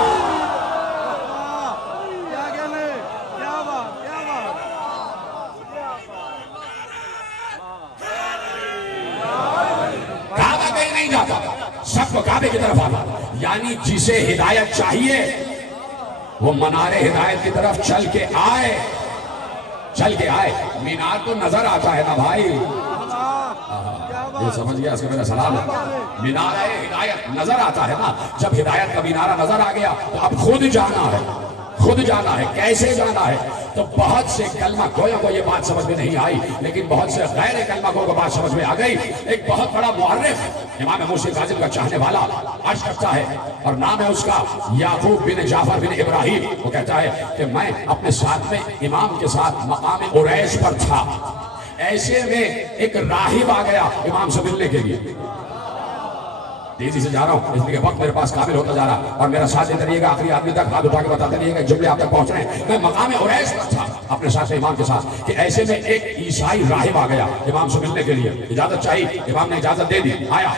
سب کو کعبے کی طرف آنا، یعنی جسے ہدایت چاہیے وہ منار ہدایت کی طرف چل کے آئے، چل کے آئے۔ مینار تو نظر آتا ہے نا بھائی، یہ سمجھ گیا اس کا میرا سلام ہے، مینار ہدایت نظر آتا ہے نا، جب ہدایت کا مینارہ نظر آ گیا تو اب خود جانا ہے، خود جانا ہے، کیسے جانا ہے؟ تو بہت سے کلمہ گویوں کو یہ بات سمجھ میں نہیں آئی، لیکن بہت سے غیر کلمہ گویوں کو بات سمجھ میں آ گئی۔ ایک بہت بڑا مورخ امام موسی کاظم کا چاہنے والا عرض کرتا ہے، اور نام ہے اس کا یعقوب بن جعفر بن ابراہیم، وہ کہتا ہے کہ میں اپنے ساتھ میں امام کے ساتھ مقام عریش پر تھا، ایسے میں ایک راہب آ گیا امام سے ملنے کے لیے، تیزی سے جا رہا ہوں اس لیے کہ وقت میرے پاس قابل ہوتا جا رہا، اور میرا ساتھ دیتے رہیے گا آخری آدمی تک، ہاتھ اٹھا کے بتاتے رہیے گا جملے آپ تک پہنچ رہے ہیں۔ میں مقام عریش پر تھا اپنے ساتھ امام کے ساتھ کہ ایسے میں ایک عیسائی راہب آ گیا امام سے ملنے کے لیے، اجازت چاہیے، امام نے اجازت دے دی، آیا،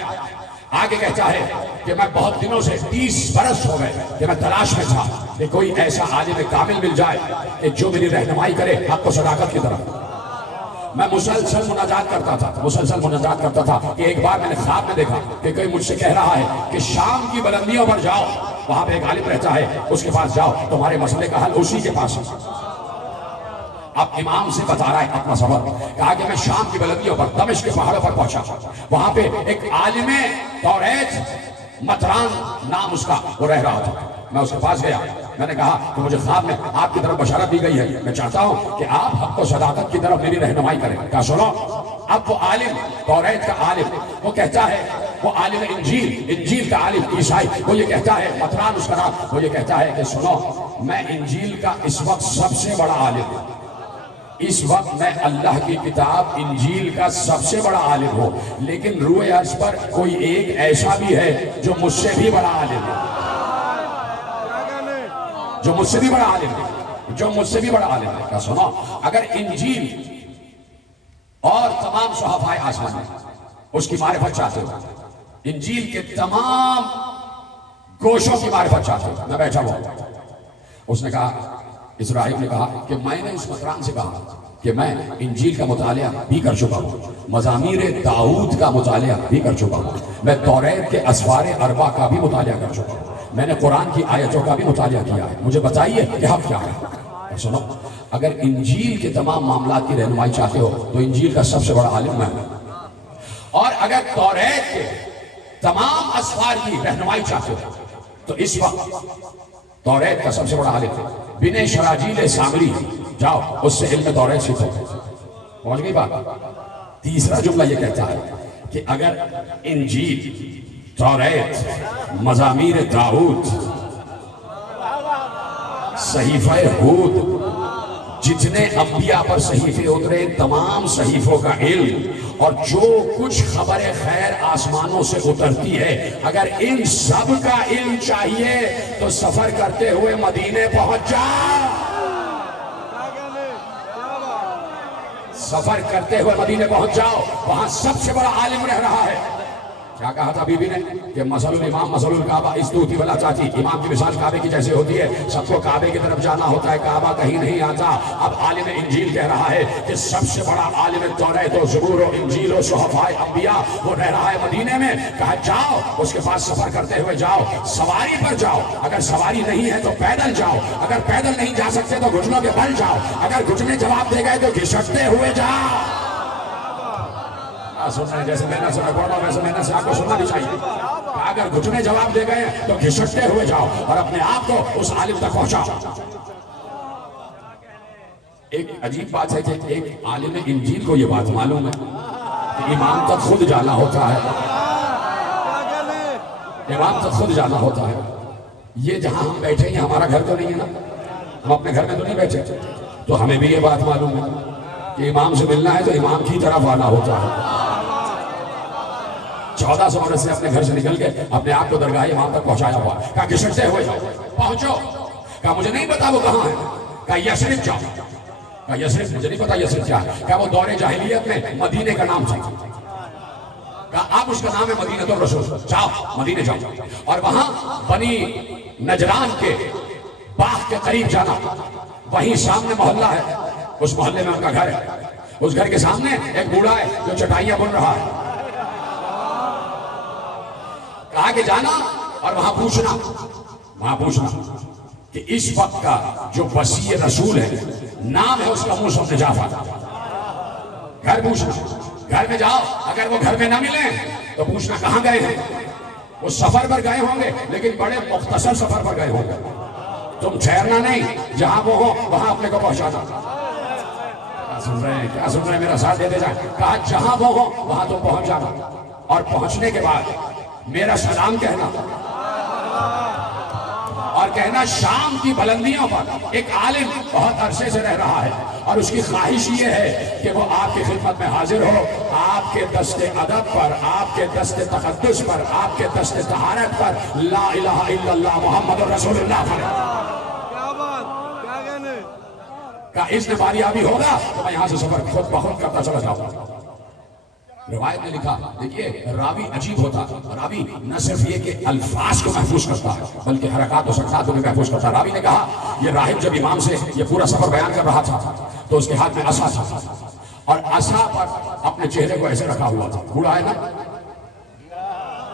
آگے کہتا ہے کہ میں بہت دنوں سے 30 برس ہو گئے کہ میں تلاش میں تھا کہ کوئی ایسا عالم کامل مل جائے کہ جو میری رہنمائی کرے حق و صداقت کی طرف۔ میں مسلسل مناجات کرتا تھا، مسلسل مناجات کرتا تھا کہ ایک بار میں نے خواب میں دیکھا کہ کوئی مجھ سے کہہ رہا ہے کہ شام کی بلندیوں پر جاؤ، وہاں پہ ایک عالم رہتا ہے، اس کے پاس جاؤ، تمہارے مسئلے کا حل اسی کے پاس ہے۔ اب امام سے بتا رہا ہے اپنا سفر، کہا کہ میں شام کی بلندیوں پر دمشق کے پہاڑوں پر پہنچا، وہاں پہ ایک عالم توریت مطران نام اس کا وہ رہ رہا تھا، میں اس کے پاس گیا، میں نے کہا کہ مجھے خواب میں آپ کی طرف بشارت دی گئی ہے، میں چاہتا ہوں کہ آپ حق و صداقت کی طرف میری رہنمائی کریں۔ کہا سنو، اب وہ عالم توریت کا عالم وہ کہتا ہے، وہ عالم انجیل کا عالم عیسائی وہ یہ کہتا ہے، مطران اس کا نام، وہ یہ کہتا ہے کہ سنو میں انجیل کا اس وقت سب سے بڑا عالم ہوں، اس وقت میں اللہ کی کتاب انجیل کا سب سے بڑا عالم ہوں، لیکن روئے عرض پر کوئی ایک ایسا بھی ہے جو مجھ سے بھی بڑا عالم ہے، جو مجھ سے بھی بڑا عالم ہے، جو مجھ سے بھی بڑا عالم ہے۔ کہا سنو، اگر انجیل اور تمام صحافہ آسمان اس کی معرفت چاہتے ہو، انجیل کے تمام گوشوں کی معرفت چاہتے ہو، میں بیٹھا ہوا ہوں۔ اس نے کہا، اس راہب نے کہا کہ میں نے اس مطران سے کہا کہ میں انجیل کا مطالعہ بھی کر چکا ہوں، مزامیر داؤد کا مطالعہ بھی کر چکا ہوں، میں توریت کے اسفار اربع کا بھی مطالعہ کر چکا ہوں، میں نے قرآن کی آیتوں کا بھی مطالعہ کیا ہے، مجھے بتائیے کہ حق کیا ہے۔ اور سنو، اگر انجیل کے تمام معاملات کی رہنمائی چاہتے ہو تو انجیل کا سب سے بڑا عالم میں ہوں، اور اگر توریت کے تمام اسفار کی رہنمائی چاہتے ہو تو اس وقت توریت کا سب سے بڑا عالم ہے بن شراجیل سامری، جاؤ اس سے علم توریت سیکھو۔ پہنچ گئی بات؟ تیسرا جملہ یہ کہتا ہے کہ اگر انجیل، توریت، مزامیر داؤد، صحیفہ ہود جتنے انبیاء پر صحیفے اترے تمام صحیفوں کا علم اور جو کچھ خبر خیر آسمانوں سے اترتی ہے، اگر ان سب کا علم چاہیے تو سفر کرتے ہوئے مدینے پہنچ جاؤ. سفر کرتے ہوئے مدینے پہنچ جاؤ، وہاں سب سے بڑا عالم رہ رہا ہے. کیا کہا تھا بی بی نے کہ مثل الامام مثل الکعبہ استوتی ولا چاچی، امام کی مثال کعبے کی جیسے ہوتی ہے، سب کو کعبے کی طرف جانا ہوتا ہے، کعبہ کہیں نہیں آتا. اب عالم انجیل کہہ رہا ہے کہ سب سے بڑا عالم توریت و زبور و انجیل و صحفاء انبیاء وہ رہ رہا ہے مدینے میں. کہا جاؤ اس کے پاس سفر کرتے ہوئے جاؤ، سواری پر جاؤ، اگر سواری نہیں ہے تو پیدل جاؤ، اگر پیدل نہیں جا سکتے تو گھٹنوں کے بل جاؤ، اگر گھٹنے جواب دے گئے تو گھسٹتے ہوئے جاؤ. سن رہے ہیں جیسے میں نے سنا پڑھا ویسے میں نے سے آپ کو سننا بھی چاہیے. اگر گھٹنے جواب دے گئے تو گھسٹتے ہوئے جاؤ اور اپنے آپ کو اس عالم تک پہنچاؤ. ایک عجیب بات ہے کہ ایک عالم انجیل کو یہ بات معلوم ہے کہ امام تک خود جانا ہوتا ہے، امام تک خود جانا ہوتا ہے. یہ جہاں ہم بیٹھے ہیں ہمارا گھر تو نہیں ہے نا، ہم اپنے گھر میں تو نہیں بیٹھے، تو ہمیں بھی یہ بات معلوم ہے کہ امام سے ملنا ہے تو امام کی طرف آنا ہوتا ہے. 1400 برس سے اپنے گھر سے نکل کے اپنے آپ کو درگاہ امام تک پہنچایا ہوا. کہا گھسٹتے ہوئے جاؤ، پہنچو. کہا مجھے نہیں پتا وہ کہاں ہے. کہا یثرب جاؤ. کہا یثرب مجھے نہیں پتا یثرب کیا ہے. کہا وہ دور جاہلیت میں مدینے کا نام تھا. کہا اب اس کا نام ہے مدینہ الرسول. جاؤ مدینے جاؤ اور وہاں بنی نجران کے باغ کے قریب جانا، وہیں سامنے محلہ ہے، اس محلے میں ان کا گھر ہے. اس گھر کے سامنے ایک بوڑھا ہے جو چٹائیاں بن رہا ہے. کہا کہ جانا اور وہاں پوچھنا کہ اس وقت کا جو وسیع رسول ہے نام ہے اس کا موسم نجافہ. گھر پوچھنا، گھر میں جاؤ، اگر وہ گھر میں نہ ملیں تو پوچھنا کہاں گئے ہیں. وہ سفر پر گئے ہوں گے لیکن بڑے مختصر سفر پر گئے ہوں گے. تم ٹھہرنا نہیں، جہاں وہ ہو وہاں اپنے کو پہنچانا. کیا سن رہے ہیں میرا ساتھ دے جائیں. کہا جہاں وہ ہو وہاں تم پہنچ جانا اور پہنچنے کے بعد میرا سلام کہنا اور کہنا شام کی بلندیوں پر ایک عالم بہت عرصے سے رہ رہا ہے اور اس کی خواہش یہ ہے کہ وہ آپ کی خدمت میں حاضر ہو، آپ کے دست ادب پر، آپ کے دست تقدس پر، آپ کے دست طہارت پر لا الہ الا اللہ محمد رسول اللہ پڑھے. کا اس نے باریابی ہوگا تو میں یہاں سے سفر خود بخود کرتا چلا جاؤں. روایت میں لکھا، دیکھیے راوی عجیب ہوتا، راوی نہ صرف یہ کہ الفاظ کو محفوظ کرتا ہے بلکہ حرکات و سکنات کو بھی محفوظ کرتا ہے. راوی نے کہا یہ راہب جب امام سے یہ پورا سفر بیان کر رہا تھا تو اس کے ہاتھ میں عصا تھا اور عصا پر اپنے چہرے کو ایسے رکھا ہوا تھا. بوڑھا ہے نا،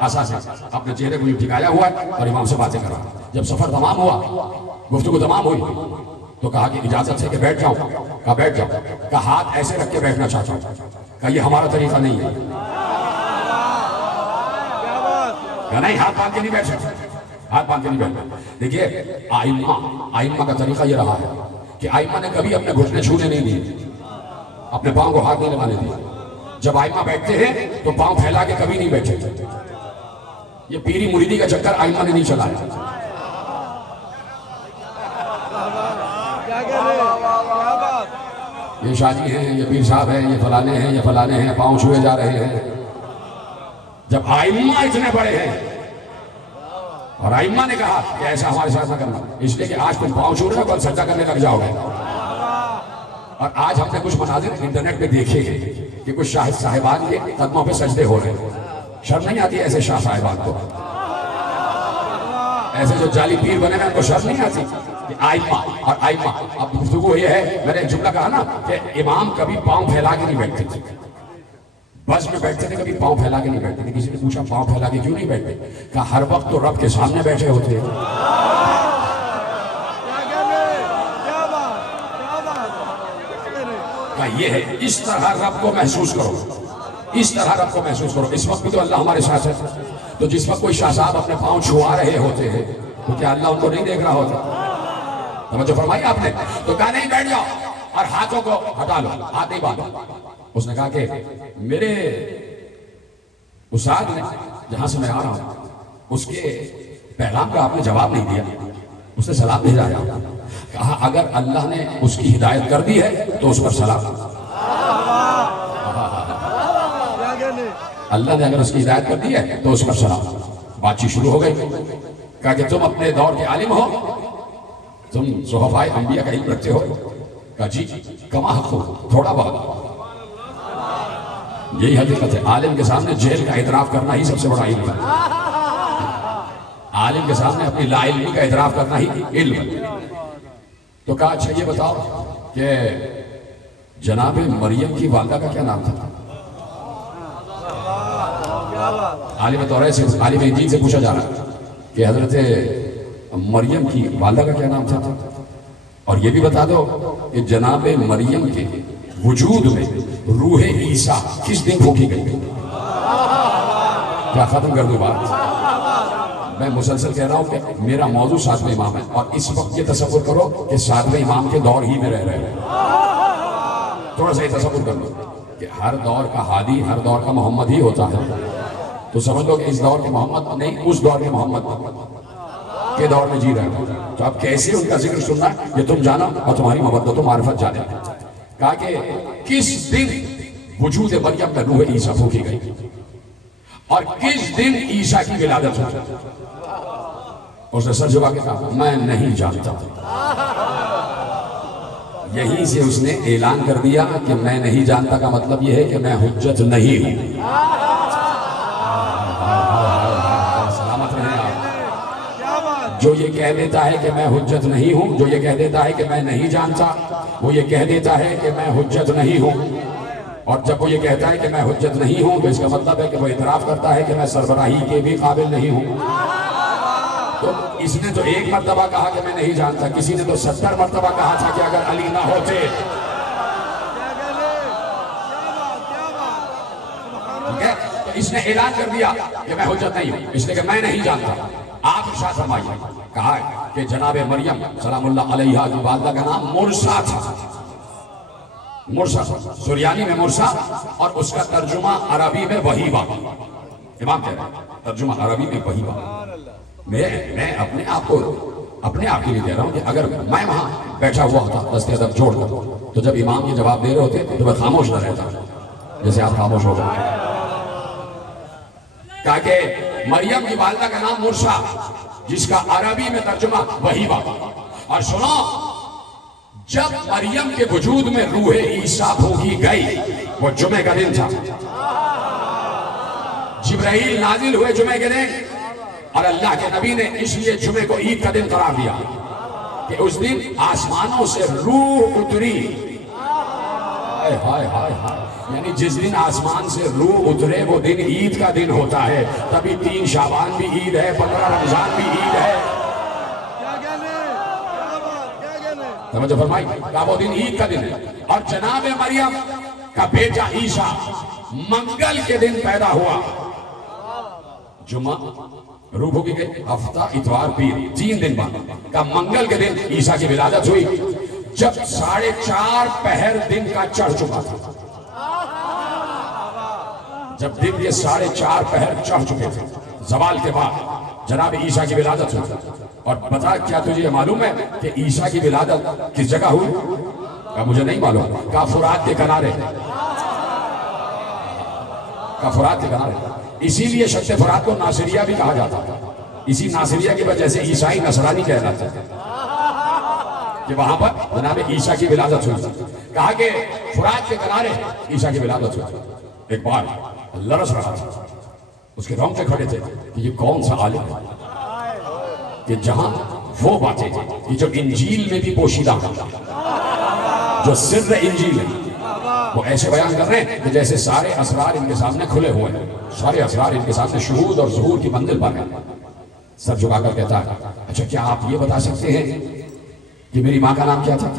عصا سے اپنے چہرے کو ٹھکایا ہوا ہے اور امام سے باتیں کر رہا. جب سفر تمام ہوا، گفتگو تمام ہوئی تو کہا کہ اجازت ہے کہ بیٹھ جاؤں. کہا بیٹھ جاؤ. کہا ہاتھ ایسے رکھ کے بیٹھنا چاہتا ہوں. کہا یہ ہمارا طریقہ نہیں ہے. کہا نہیں، ہاتھ باندھ کے نہیں بیٹھ سکتے، ہاتھ باندھ کے نہیں بیٹھ. دیکھیے آئمہ کا طریقہ یہ رہا ہے کہ آئمہ نے کبھی اپنے گھٹنے چھونے نہیں دیے، اپنے پاؤں کو ہاتھ نہیں لگانے دیے. جب آئمہ بیٹھتے ہیں تو پاؤں پھیلا کے کبھی نہیں بیٹھے. یہ پیری مریدی کا چکر آئمہ نے نہیں چلایا. یہ شادی ہیں، یہ پیر صاحب ہیں، یہ فلانے ہیں، یہ فلانے ہیں، پاؤں چھوئے جا رہے ہیں. جب آئمہ اتنے بڑے ہیں اور آئمہ نے کہا کہ ایسا ہمارے ساتھ نہ کرنا، اس لیے کہ آج تم پاؤں چھو رہے ہو کل سجدہ کرنے لگ جاؤ گے. اور آج ہم نے کچھ مناظر انٹرنیٹ پہ دیکھے ہیں کہ کچھ شاہ صاحبان کے قدموں پہ سجدے ہو رہے ہیں. شرم نہیں آتی ایسے شاہ صاحبان کو؟ ایسے جو جعلی پیر بنے ہیں ان کو شرم نہیں آتی؟ آئمہ اور آئمہ. اب گفتگو یہ ہے، میں نے ایک جملہ کہا نا کہ امام کبھی پاؤں پھیلا کے نہیں بیٹھتے تھے. بس میں بیٹھتے تھے کبھی پاؤں پھیلا کے نہیں بیٹھتے تھے. کسی نے پوچھا پاؤں پھیلا کے کیوں نہیں بیٹھتے؟ کہا ہر وقت تو رب کے سامنے بیٹھے ہوتے ہیں. کہا یہ ہے، اس طرح رب کو محسوس کرو، اس طرح رب کو محسوس کرو. اس وقت بھی تو اللہ ہمارے ساتھ ہے. تو جس وقت کوئی شاہ صاحب اپنے پاؤں چھوا رہے ہوتے ہیں تو کیا اللہ ان کو نہیں دیکھ رہا ہوتا؟ توجہ فرمائی آپ نے. تو کہا نہیں بیٹھ جاؤ اور ہاتھوں کو ہٹا لو، ہاتھ نہیں باندھو. اس نے کہا کہ میرے استاد نے جہاں سے میں آ رہا ہوں اس کے پیغام کا آپ نے جواب نہیں دیا. اس نے سلام بھیجا ہے. کہا اگر اللہ نے اس کی ہدایت کر دی ہے تو اس پر سلام. اللہ نے اگر اس کی ہدایت کر دی ہے تو اس پر سلام. بات چیت شروع ہو گئی. کہا کہ تم اپنے دور کے عالم ہو, تم صحفائے انبیاء کا علم رکھتے ہو. کہا جی کما حق ہو, تھوڑا بہت. یہی حقیقت ہے, عالم کے سامنے جہل کا اعتراف کرنا ہی سب سے بڑا علم ہے. عالم کے سامنے اپنی لا علمی کا اعتراف کرنا ہی علم ہے. تو کہا اچھا یہ بتاؤ کہ جناب مریم کی والدہ کا کیا نام تھا؟ عالم توریت سے, عالم انجیل سے پوچھا جا رہا ہے کہ حضرت مریم کی والدہ کا کیا نام تھا, اور یہ بھی بتا دو کہ جناب مریم کے وجود میں روح عیسیٰ کس دن پھونکی گئی؟ کیا ختم کر دوں بات؟ میں مسلسل کہہ رہا ہوں کہ میرا موضوع ساتویں امام ہے, اور اس وقت یہ تصور کرو کہ ساتویں امام کے دور ہی میں رہ رہے ہیں. تھوڑا سا یہ تصور کر لو کہ ہر دور کا ہادی ہر دور کا محمد ہی ہوتا ہے. تو سمجھ لو کہ اس دور کے محمد نہیں, اس دور کے محمد کے دور میں جی رہے ہیں. تو اب کیسے ان کا ذکر سننا یہ تم جانا اور تمہاری مودت و معرفت جانے. کہا کہ کس دن وجود مریم میں روح عیسیٰ پھونکی گئی اور کس دن عیسیٰ کی ولادت ہوئی؟ اس نے سر جھکا کے کہا میں نہیں جانتا. یہیں سے اس نے اعلان کر دیا کہ میں نہیں جانتا کا مطلب یہ ہے کہ میں حجت نہیں ہوں. سلامت رہیں آپ. جو یہ کہہ دیتا ہے کہ میں حجت نہیں ہوں, جو یہ کہہ دیتا ہے کہ میں نہیں جانتا, وہ یہ کہہ دیتا ہے کہ میں حجت نہیں ہوں. اور جب وہ یہ کہتا ہے کہ میں حجت نہیں ہوں تو اس کا مطلب ہے کہ وہ اعتراف کرتا ہے کہ میں سربراہی کے بھی قابل نہیں ہوں. تو اس نے تو ایک مرتبہ کہا کہ میں نہیں جانتا, کسی نے تو 70 مرتبہ کہا تھا کہ اگر علی نہ ہوتے. ٹھیک ہے, تو اس نے اعلان کر دیا کہ میں حجت نہیں ہوں, اس لیے کہ میں نہیں جانتا. آپ ارشاد فرمائیے. کہا کہ جناب مریم سلام اللہ علیہا کی والدہ کا نام مرسا تھا. مرسا سریانی میں مرسا, اور اس کا ترجمہ عربی میں وہیبہ. امام کہہ رہے ہیں ترجمہ عربی میں وہیبہ. میں اپنے آپ کے لیے کہہ رہا ہوں کہ اگر میں وہاں بیٹھا ہوا ہوتا دست ادب جوڑ کر, تو جب امام یہ جواب دے رہے ہوتے تو میں خاموش نہ رہتا جیسے آپ خاموش ہو گئے. کہا کہ مریم کی والدہ کا نام مرسا, جس کا عربی میں ترجمہ وہیبہ. اور سنو, جب مریم کے وجود میں روح عیسیٰ پھونکی گئی وہ جمعے کا دن تھا. جبرائیل نازل ہوئے جمعے کے دن, اور اللہ کے نبی نے اس لیے جمعے کو عید کا دن قرار دیا کہ اس دن آسمانوں سے روح اتری. یعنی جس دن آسمان سے روح اترے وہ دن عید کا دن ہوتا ہے. تبھی 3 شعبان بھی عید ہے, 15 رمضان بھی عید ہے. سمجھو فرمائی, کہا وہ دن عید کا دن ہے. اور جناب مریم کا بیٹا عیسیٰ منگل کے دن پیدا ہوا. جمعہ روح ہو گئی, ہفتہ اتوار پیر 3 دن بعد کا منگل کے دن عیسیٰ کی ولادت ہوئی, جب 4.5 پہر دن کا چڑھ چکا تھا. جب دن یہ 4.5 پہر چڑھ چکے تھے, زوال کے بعد جناب عیسیٰ کی ولادت ہوئی. اور بتا کیا تجھے یہ معلوم ہے کہ عیسیٰ کی ولادت کس جگہ ہوئی؟ کہا مجھے نہیں معلوم. کہا فرات کے کنارے. کہا فرات کے کنارے. اسی لیے شط فرات کو ناصریہ بھی کہا جاتا ہے. اسی ناصریہ کی وجہ سے عیسائی نصرانی کہلاتے ہیں کہ وہاں پر جناب عیسیٰ کی ولادت ہوئی. کہا کہ فرات کے کنارے عیسیٰ کی ولادت ہوئی. ایک بار لرس رہا تھا, اس کے رونگٹے کھڑے تھے کہ یہ کون سا عالم ہے کہ جہاں وہ باتیں کہ جو انجیل میں بھی پوشیدہ ہیں, جو سر انجیل ہے, وہ ایسے بیان کر رہے ہیں کہ جیسے سارے اسرار ان کے سامنے کھلے ہوئے ہیں, سارے اسرار ان کے سامنے شہود اور ظہور کی منزل پر ہیں. سر جھکا کر کہتا ہے اچھا کیا آپ یہ بتا سکتے ہیں کہ میری ماں کا نام کیا تھا؟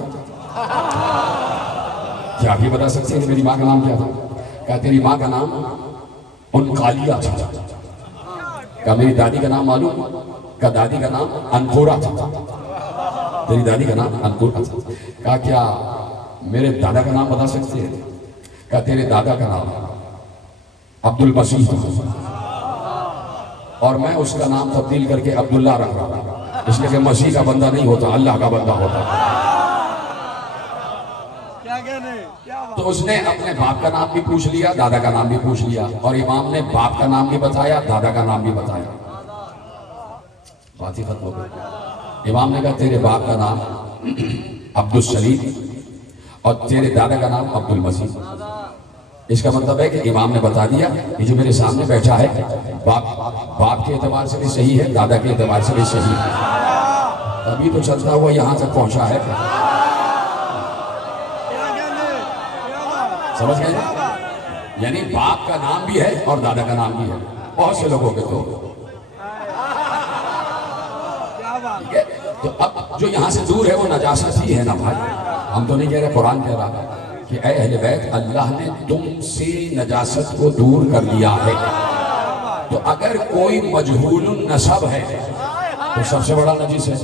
کیا آپ یہ بتا سکتے ہیں کہ میری ماں کا نام کیا تھا؟ کہا تیری ماں کا نام انقالیہ تھا. کہا میری دادی کا نام معلوم؟ کہا دادی کا نام انکورا تھا. تیری دادی کا نام انکورا تھا. کہا کیا میرے دادا کا نام بتا سکتے ہیں؟ کہا تیرے دادا کا نام عبد المسیح تھا, اور میں اس کا نام تبدیل کر کے عبداللہ رکھ رہا ہوں. اس لیے کہ مسیح کا بندہ نہیں ہوتا، اللہ کا بندہ ہوتا. کیا کہنے کیا بات. تو اس نے اپنے باپ کا نام بھی پوچھ لیا، دادا کا نام بھی پوچھ لیا، اور امام نے باپ کا نام بھی بتایا، دادا کا نام بھی بتایا. بات ہی ختم ہو گئی. امام نے کہا تیرے باپ کا نام عبدالسلیم اور تیرے دادا کا نام عبدالمسیح. اس کا مطلب ہے کہ امام نے بتا دیا کہ جو میرے سامنے بیٹھا ہے باپ کے اعتبار سے بھی صحیح ہے، دادا کے اعتبار سے بھی صحیح ہے. ابھی تو چلتا ہوا یہاں تک پہنچا ہے. سمجھ گئے؟ یعنی باپ کا نام بھی ہے اور دادا کا نام بھی ہے. بہت سے لوگوں کے تو اب جو یہاں سے دور ہے وہ نجاست ہی ہے نا بھائی. ہم تو نہیں کہہ رہے، قرآن کہہ رہا ہے کہ اے اہل بیت اللہ نے تم سے نجاست کو دور کر لیا ہے. تو اگر کوئی مجہول النسب ہے تو سب سے بڑا نجس ہے.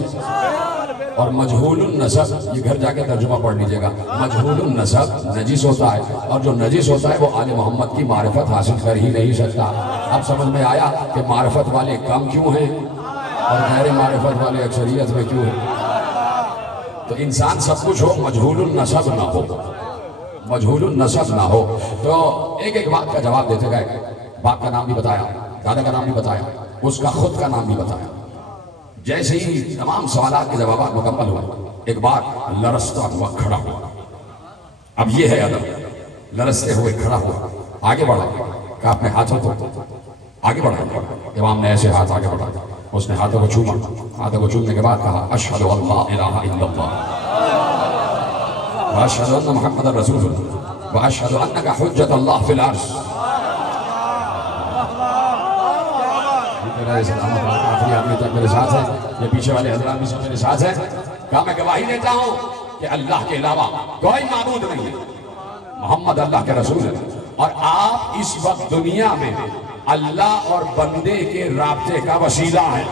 اور مجہول النسب، یہ گھر جا کے ترجمہ پڑھ لیجئے گا، مجہول النسب نجس ہوتا ہے، اور جو نجس ہوتا ہے وہ آل محمد کی معرفت حاصل کر ہی نہیں سکتا. اب سمجھ میں آیا کہ معرفت والے کم کیوں ہیں اور غیر معرفت والے اکثریت میں کیوں ہیں. تو انسان سب کچھ ہو، مجہول النسب نہ ہو، مجہول النسب نہ ہو. تو ایک ایک بات کا جواب دیتے گئے. باپ کا نام بھی بتایا، دادا کا نام بھی بتایا، اس کا خود کا نام بھی بتایا. جیسے ہی تمام سوالات کے جوابات مکمل ہوئے، ایک بار لرزتا ہوا کھڑا ہوا. اب یہ ہے ادب، لرزتے ہوئے کھڑا ہوا، آگے بڑھا، کہا اپنے ہاتھوں کو آگے بڑھا. امام نے ایسے ہاتھ آگے بڑھا، اس نے ہاتھوں کو چوما. ہاتھوں کو چومنے کے بعد کہا اشہد ان لا الہ الا اللہ واشہد ان محمد رسول اللہ واشہد انک حجۃ اللہ فی الارض. آخری آدمی تک میرے ساتھ ہے، یہ پیچھے والے حضرات بھی سب میرے ساتھ ہیں. کہا میں گواہی دیتا ہوں کہ اللہ کے علاوہ کوئی معبود نہیں ہے، محمد اللہ کے رسول ہے، اور آپ اس وقت دنیا میں اللہ اور بندے کے رابطے کا وسیلہ ہیں.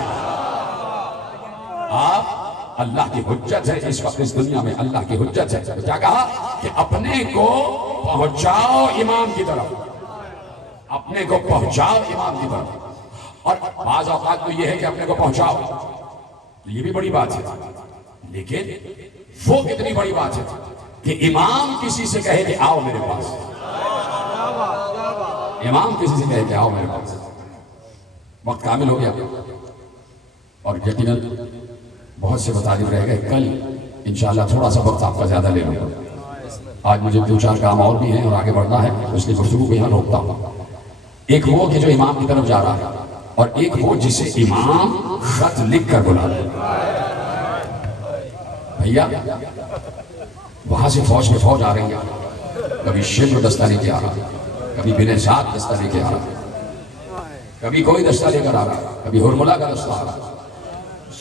آپ اللہ کی حجت ہے، اس وقت اس دنیا میں اللہ کی حجت ہے. کیا کہا کہ اپنے کو پہنچاؤ امام کی طرف، اپنے کو پہنچاؤ امام کی طرف. اور بعض اوقات تو یہ ہے کہ اپنے کو پہنچاؤ، یہ بھی بڑی بات ہے، لیکن وہ کتنی بڑی بات ہے کہ امام کسی سے کہے کہ آؤ میرے پاس. امام کسی سے کہے کہ آؤ میرے پاس. وقت کامل ہو گیا اور یقیناً بہت سے مطالب رہ گئے. کل انشاءاللہ تھوڑا سا وقت آپ کا زیادہ لے لوں گا. آج مجھے 2-4 کام اور بھی ہیں اور آگے بڑھنا ہے، اس لیے گفتگو کو یہاں روکتا ہوں. ایک وہ کہ جو امام کی طرف جا رہا ہے، اور ایک وہ جسے امام خط لکھ کر بلا رہے. بھیا وہاں سے فوج کے فوج آ رہی ہے، کبھی شمر دستہ لے کے آ رہا، کبھی بن سعد دستہ لے کے آ رہا، کبھی کوئی دستہ لے کر آ رہا، کبھی ہرملہ کا دستہ آ رہا.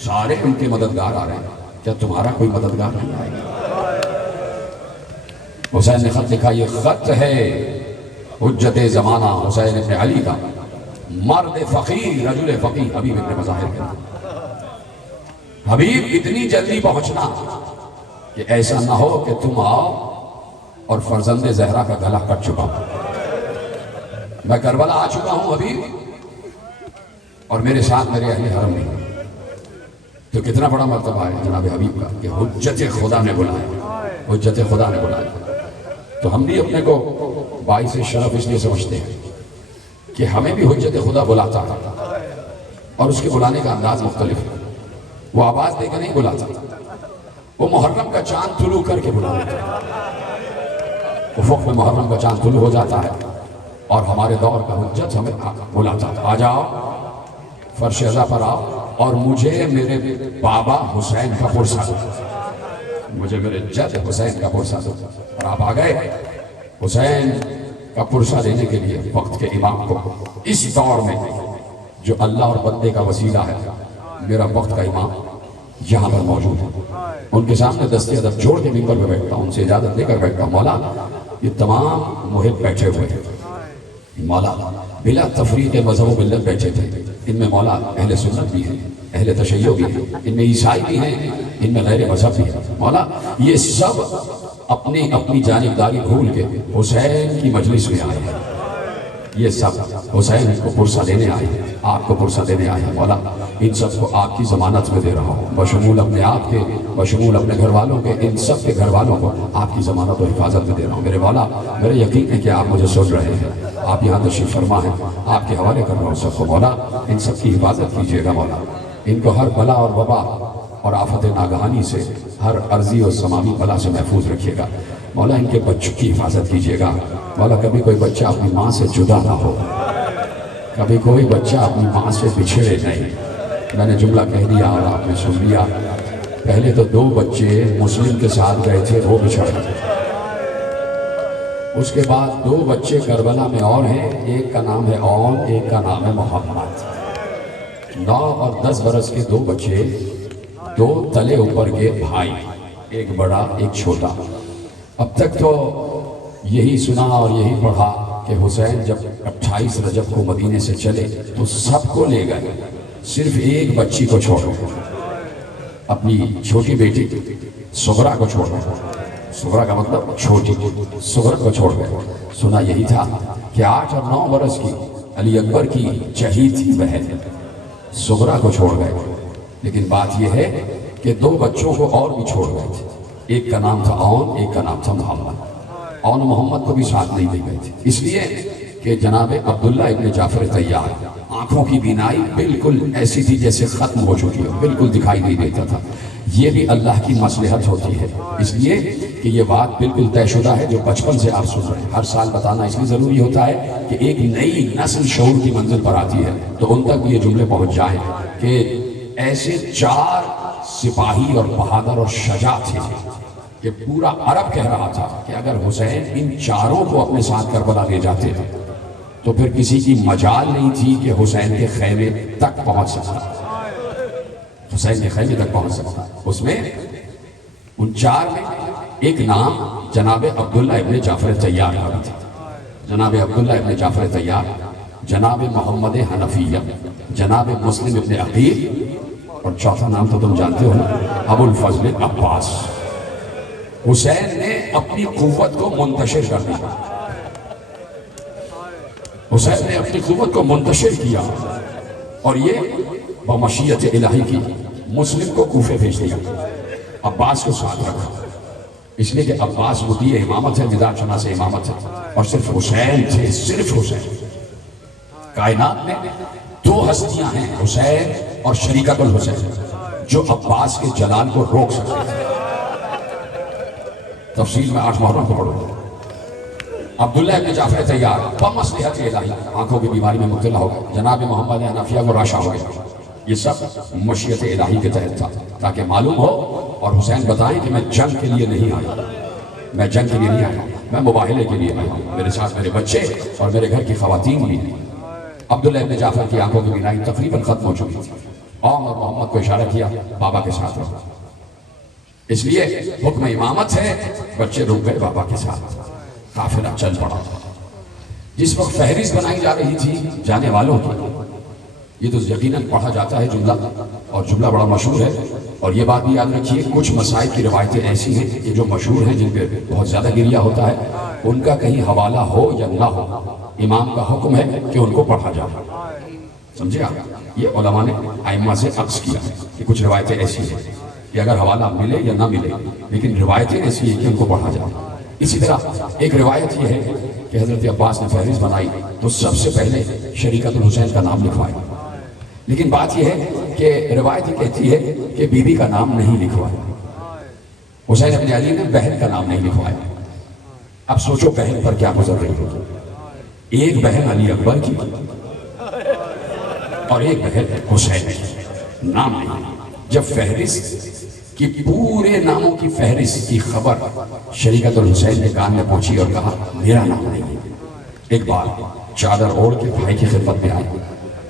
سارے ان کے مددگار آ رہے ہیں. کیا تمہارا کوئی مددگار نہیں آئے گا؟ حسین نے خط لکھا، یہ خط ہے حجت زمانہ حسین ابن علی کا، مرد فقیر، رجل فقیر، حبیب ابن مظاہر کا. حبیب اتنی جلدی پہنچنا کہ ایسا نہ ہو کہ تم آؤ اور فرزند زہرا کا گلا کٹ چکا ہوں. میں کربلا آ چکا ہوں حبیب، اور میرے ساتھ میرے اہل حرم نہیں. تو کتنا بڑا مرتبہ ہے جناب حبیب کا کہ حجت خدا نے بلایا، حجت خدا نے بلایا. تو ہم بھی اپنے کو باعث شرف اس لیے سمجھتے ہیں کہ ہمیں بھی حجت خدا بلاتا ہے، اور اس کے بلانے کا انداز مختلف ہے. وہ آواز دے کے نہیں بلاتا، وہ محرم کا چاند طلوع کر کے بلا لیتا ہے. افق میں محرم کا چاند طلوع ہو جاتا ہے اور ہمارے دور کا حجت ہمیں بلاتا ہے، آ جاؤ فرش ازا پر آؤ اور مجھے میرے بابا حسین کا پرسہ دو، مجھے میرے جد حسین کا پرسہ دو. اور آپ آ گئے حسین کا پرسہ دینے کے لیے وقت کے امام کو. اس دور میں جو اللہ اور بندے کا وسیلہ ہے، میرا وقت کا امام یہاں پر موجود ہے. ان کے سامنے دستی ادب جوڑ کے ممبر پہ بیٹھتا ہوں، ان سے اجازت لے کر بیٹھتا ہوں. مولا یہ تمام محب بیٹھے ہوئے ہیں، مولا بلا تفریق مذہب و ملت بیٹھے تھے. ان میں مولا اہل سنت بھی ہیں، اہل تشیع بھی ہیں، ان میں عیسائی بھی ہیں، ان میں غیر مذہب بھی ہیں. مولا یہ سب اپنی اپنی جانبداری بھول کے حسین کی مجلس میں آئے ہیں. یہ سب حسین کو پرسہ دینے آئے ہیں، آپ کو پرسہ دینے آئے ہیں. مولا ان سب کو آپ کی ضمانت میں دے رہا ہوں، بشمول اپنے آپ کے، بشمول اپنے گھر والوں کے، ان سب کے گھر والوں کو آپ کی ضمانت و حفاظت میں دے رہا ہوں۔ میرے مولا، میرا یقین ہے کہ آپ مجھے سن رہے ہیں، آپ یہاں تشریف فرما ہیں، آپ کے حوالے کر رہا ہوں سب کو۔ مولا ان سب کی حفاظت کیجیے گا مولا، ان کو ہر بلا اور وبا اور آفت ناگہانی سے، ہر عرضی اور سماوی بلا سے محفوظ رکھیے گا مولا۔ ان کے بچوں کی حفاظت کیجیے گا مولا، کبھی کوئی بچہ اپنی ماں سے جدا نہ ہو، کبھی کوئی بچہ اپنی ماں سے بچھڑے نہیں۔ میں نے جملہ کہہ دیا اور آپ نے سن لیا، پہلے تو 2 بچے مسلم کے ساتھ گئے تھے، وہ بچھڑ گئے، اس کے بعد 2 بچے کربلا میں اور ہیں، ایک کا نام ہے اون، ایک کا نام ہے محمد۔ 9 اور 10 برس کے 2 بچے، 2 تلے اوپر کے بھائی، ایک بڑا ایک چھوٹا۔ اب تک تو یہی سنا اور یہی پڑھا کہ حسین جب 28 رجب کو مدینے سے چلے تو سب کو لے گئے، صرف ایک بچی کو چھوڑ گئے، اپنی چھوٹی بیٹی صغرا کو چھوڑ گئے۔ صغرا کا مطلب چھوٹی، صغرا کو چھوڑ گئے۔ سنا یہی تھا کہ 8 اور 9 برس کی علی اکبر کی چہیتی بہن صغرا کو چھوڑ گئے، لیکن بات یہ ہے کہ 2 بچوں کو اور بھی چھوڑ گئے تھے، ایک کا نام تھا اون، ایک کا نام تھا محمد۔ اون محمد کو بھی ساتھ نہیں لے گئے تھے، اس لیے کہ جناب عبداللہ ابن جعفر طیار آنکھوں کی بینائی بالکل ایسی تھی جیسے ختم ہو چکی ہو، بالکل دکھائی نہیں دیتا تھا۔ یہ بھی اللہ کی مصلحت ہوتی ہے، اس لیے کہ یہ بات بالکل طے شدہ ہے جو بچپن سے آپ سن رہے ہیں۔ ہر سال بتانا اس لیے ضروری ہوتا ہے کہ ایک نئی نسل شعور کی منزل پر آتی ہے تو ان تک بھی یہ جملے پہنچ جائیں کہ ایسے 4 سپاہی اور بہادر اور شجاع تھے کہ پورا عرب کہہ رہا تھا کہ اگر حسین ان 4 کو اپنے ساتھ کربلا لے جاتے تو پھر کسی کی مجال نہیں تھی کہ حسین کے خیمے تک پہنچ سکتا، حسین کے خیمے تک پہنچ سکتا۔ اس میں ان 4 میں ایک نام جناب عبداللہ ابن جعفر طیار کا بھی تھا، جناب عبداللہ ابن جعفر طیار، جناب محمد حنفیہ، جناب مسلم ابن عقیل، اور چوتھا نام تو تم جانتے ہو نا، ابو الفضل عباس۔ حسین نے اپنی قوت کو منتشر کر دیا، حسین نے اپنی قوت کو منتشر کیا اور یہ بمشیت الہی کی مسلم کو کوفے بھیج دیا، عباس کو ساتھ رکھا، اس لیے کہ عباس مدعی امامت ہے، مدار شناس امامت ہے، اور صرف حسین تھے، صرف حسین۔ کائنات میں 2 ہستیاں ہیں، حسین اور شریکت الحسین، جو عباس کے جلال کو روک سکتے تھے۔ تفصیل میں 8 محرم کو پڑھو۔ عبداللہ ابن جعفر طیار بمصلحت الہی آنکھوں کی بیماری میں مبتلا ہو گئے، جناب محمد حنفیہ کو راشا ہو گیا۔ یہ سب مشیت الہی کے تحت تھا تاکہ معلوم ہو اور حسین بتائیں کہ میں جنگ کے لیے نہیں آیا، میں جنگ کے لیے نہیں آیا، میں مباہلے کے لیے آیا ہوں، میرے ساتھ میرے بچے اور میرے گھر کی خواتین بھی ہیں۔ عبداللہ ابن جعفر کی آنکھوں کی بینائی تقریباً ختم ہو چکی تھی، اور محمد کو اشارہ کیا بابا کے ساتھ رہو، اس لیے حکم امامت ہے، بچے رک گئے بابا کے ساتھ، قافلہ چل پڑا۔ جس وقت فہرست بنائی جا رہی تھی جانے والوں کی، یہ تو یقیناً پڑھا جاتا ہے جملہ، اور جملہ بڑا مشہور ہے، اور یہ بات بھی یاد رکھیے کچھ مسائل کی روایتیں ایسی ہیں کہ جو مشہور ہیں، جن پہ بہت زیادہ گریہ ہوتا ہے، ان کا کہیں حوالہ ہو یا نہ ہو، امام کا حکم ہے کہ ان کو پڑھا جائے، سمجھے آپ؟ یہ علماء نے ائمہ سے عکس کیا کہ کچھ روایتیں ایسی ہیں کہ اگر حوالہ ملے یا نہ ملے لیکن روایتیں ایسی ہیں کہ ان کو پڑھا جائے۔ اسی طرح ایک روایت یہ ہے کہ حضرت عباس نے فہرست بنائی تو سب سے پہلے شریکت الحسین کا نام لکھوایا، لیکن بات یہ ہے کہ روایت یہ کہتی ہے کہ بی بی کا نام نہیں لکھوایا، حسین ابن علی نے بہن کا نام نہیں لکھوایا۔ اب سوچو بہن پر کیا گزر رہی ہوگی، ایک بہن علی اکبر کی اور ایک بہن حسین کی، نام نہیں۔ جب فہرست کی پورے ناموں کی فہرست کی خبر شریکت الحسین کے کان میں پہنچی اور کہا میرا نام نہیں، ایک بار چادر اوڑھ کے بھائی کی خدمت میں آئی،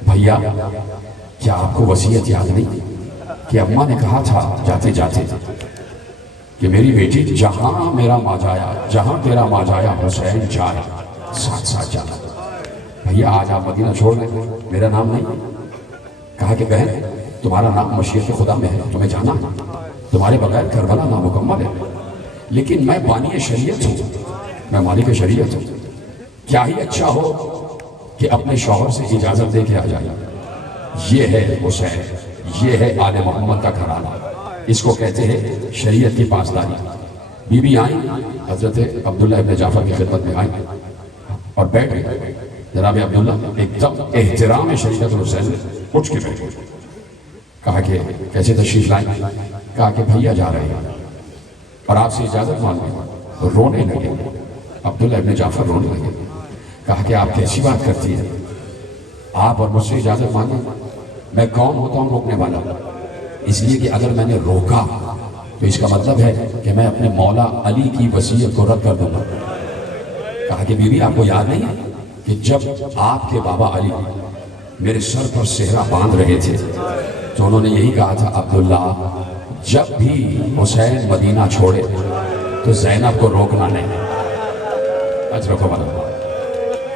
بھیا کیا آپ کو وصیت یاد نہیں کہ اماں نے کہا تھا جاتے جاتے کہ میری بیٹی جہاں میرا ماں جایا، جہاں تیرا ماں جایا حسین جایا، ساتھ ساتھ جانا۔ بھیا آج آپ مدینہ چھوڑ رہے ہیں، میرا نام نہیں؟ کہا کہ بہن تمہارا نام مشیت خدا میں ہے، تمہیں جانا ہے، تمہارے بغیر کربلا نامکمل ہے، لیکن میں بانی شریعت ہوں، میں مالک شریعت ہوں، کیا ہی اچھا ہو کہ اپنے شوہر سے اجازت دے کے آ جائے۔ یہ ہے حسین، یہ ہے آل محمد کا گھرانہ، اس کو کہتے ہیں شریعت کی پاسداری۔ بی بی آئیں، حضرت عبداللہ ابن جعفر کی خدمت میں آئیں اور بیٹھ گئے۔ جناب عبداللہ ایک دم احترام شریعت الحسین اٹھ کے بیٹھے، کہا کہ کیسے تشریف لائیں؟ کہا کہ بھیا جا رہے ہیں اور آپ سے اجازت مانگے۔ رونے لگے، عبداللہ ابن جعفر رونے لگے، کہا کہ آپ کیسی بات کرتی ہیں، آپ اور مجھ سے اجازت مانگیں؟ میں کون ہوتا ہوں روکنے والا؟ اس لیے کہ اگر میں نے روکا تو اس کا مطلب ہے کہ میں اپنے مولا علی کی وصیت کو رد کر دوں گا۔ کہا کہ بی بی آپ کو یاد نہیں ہے کہ جب آپ کے بابا علی میرے سر پر صحرا باندھ رہے تھے تو انہوں نے یہی کہا تھا، عبداللہ جب بھی حسین مدینہ چھوڑے تو زینب کو روکنا نہیں۔ اجر کو بنا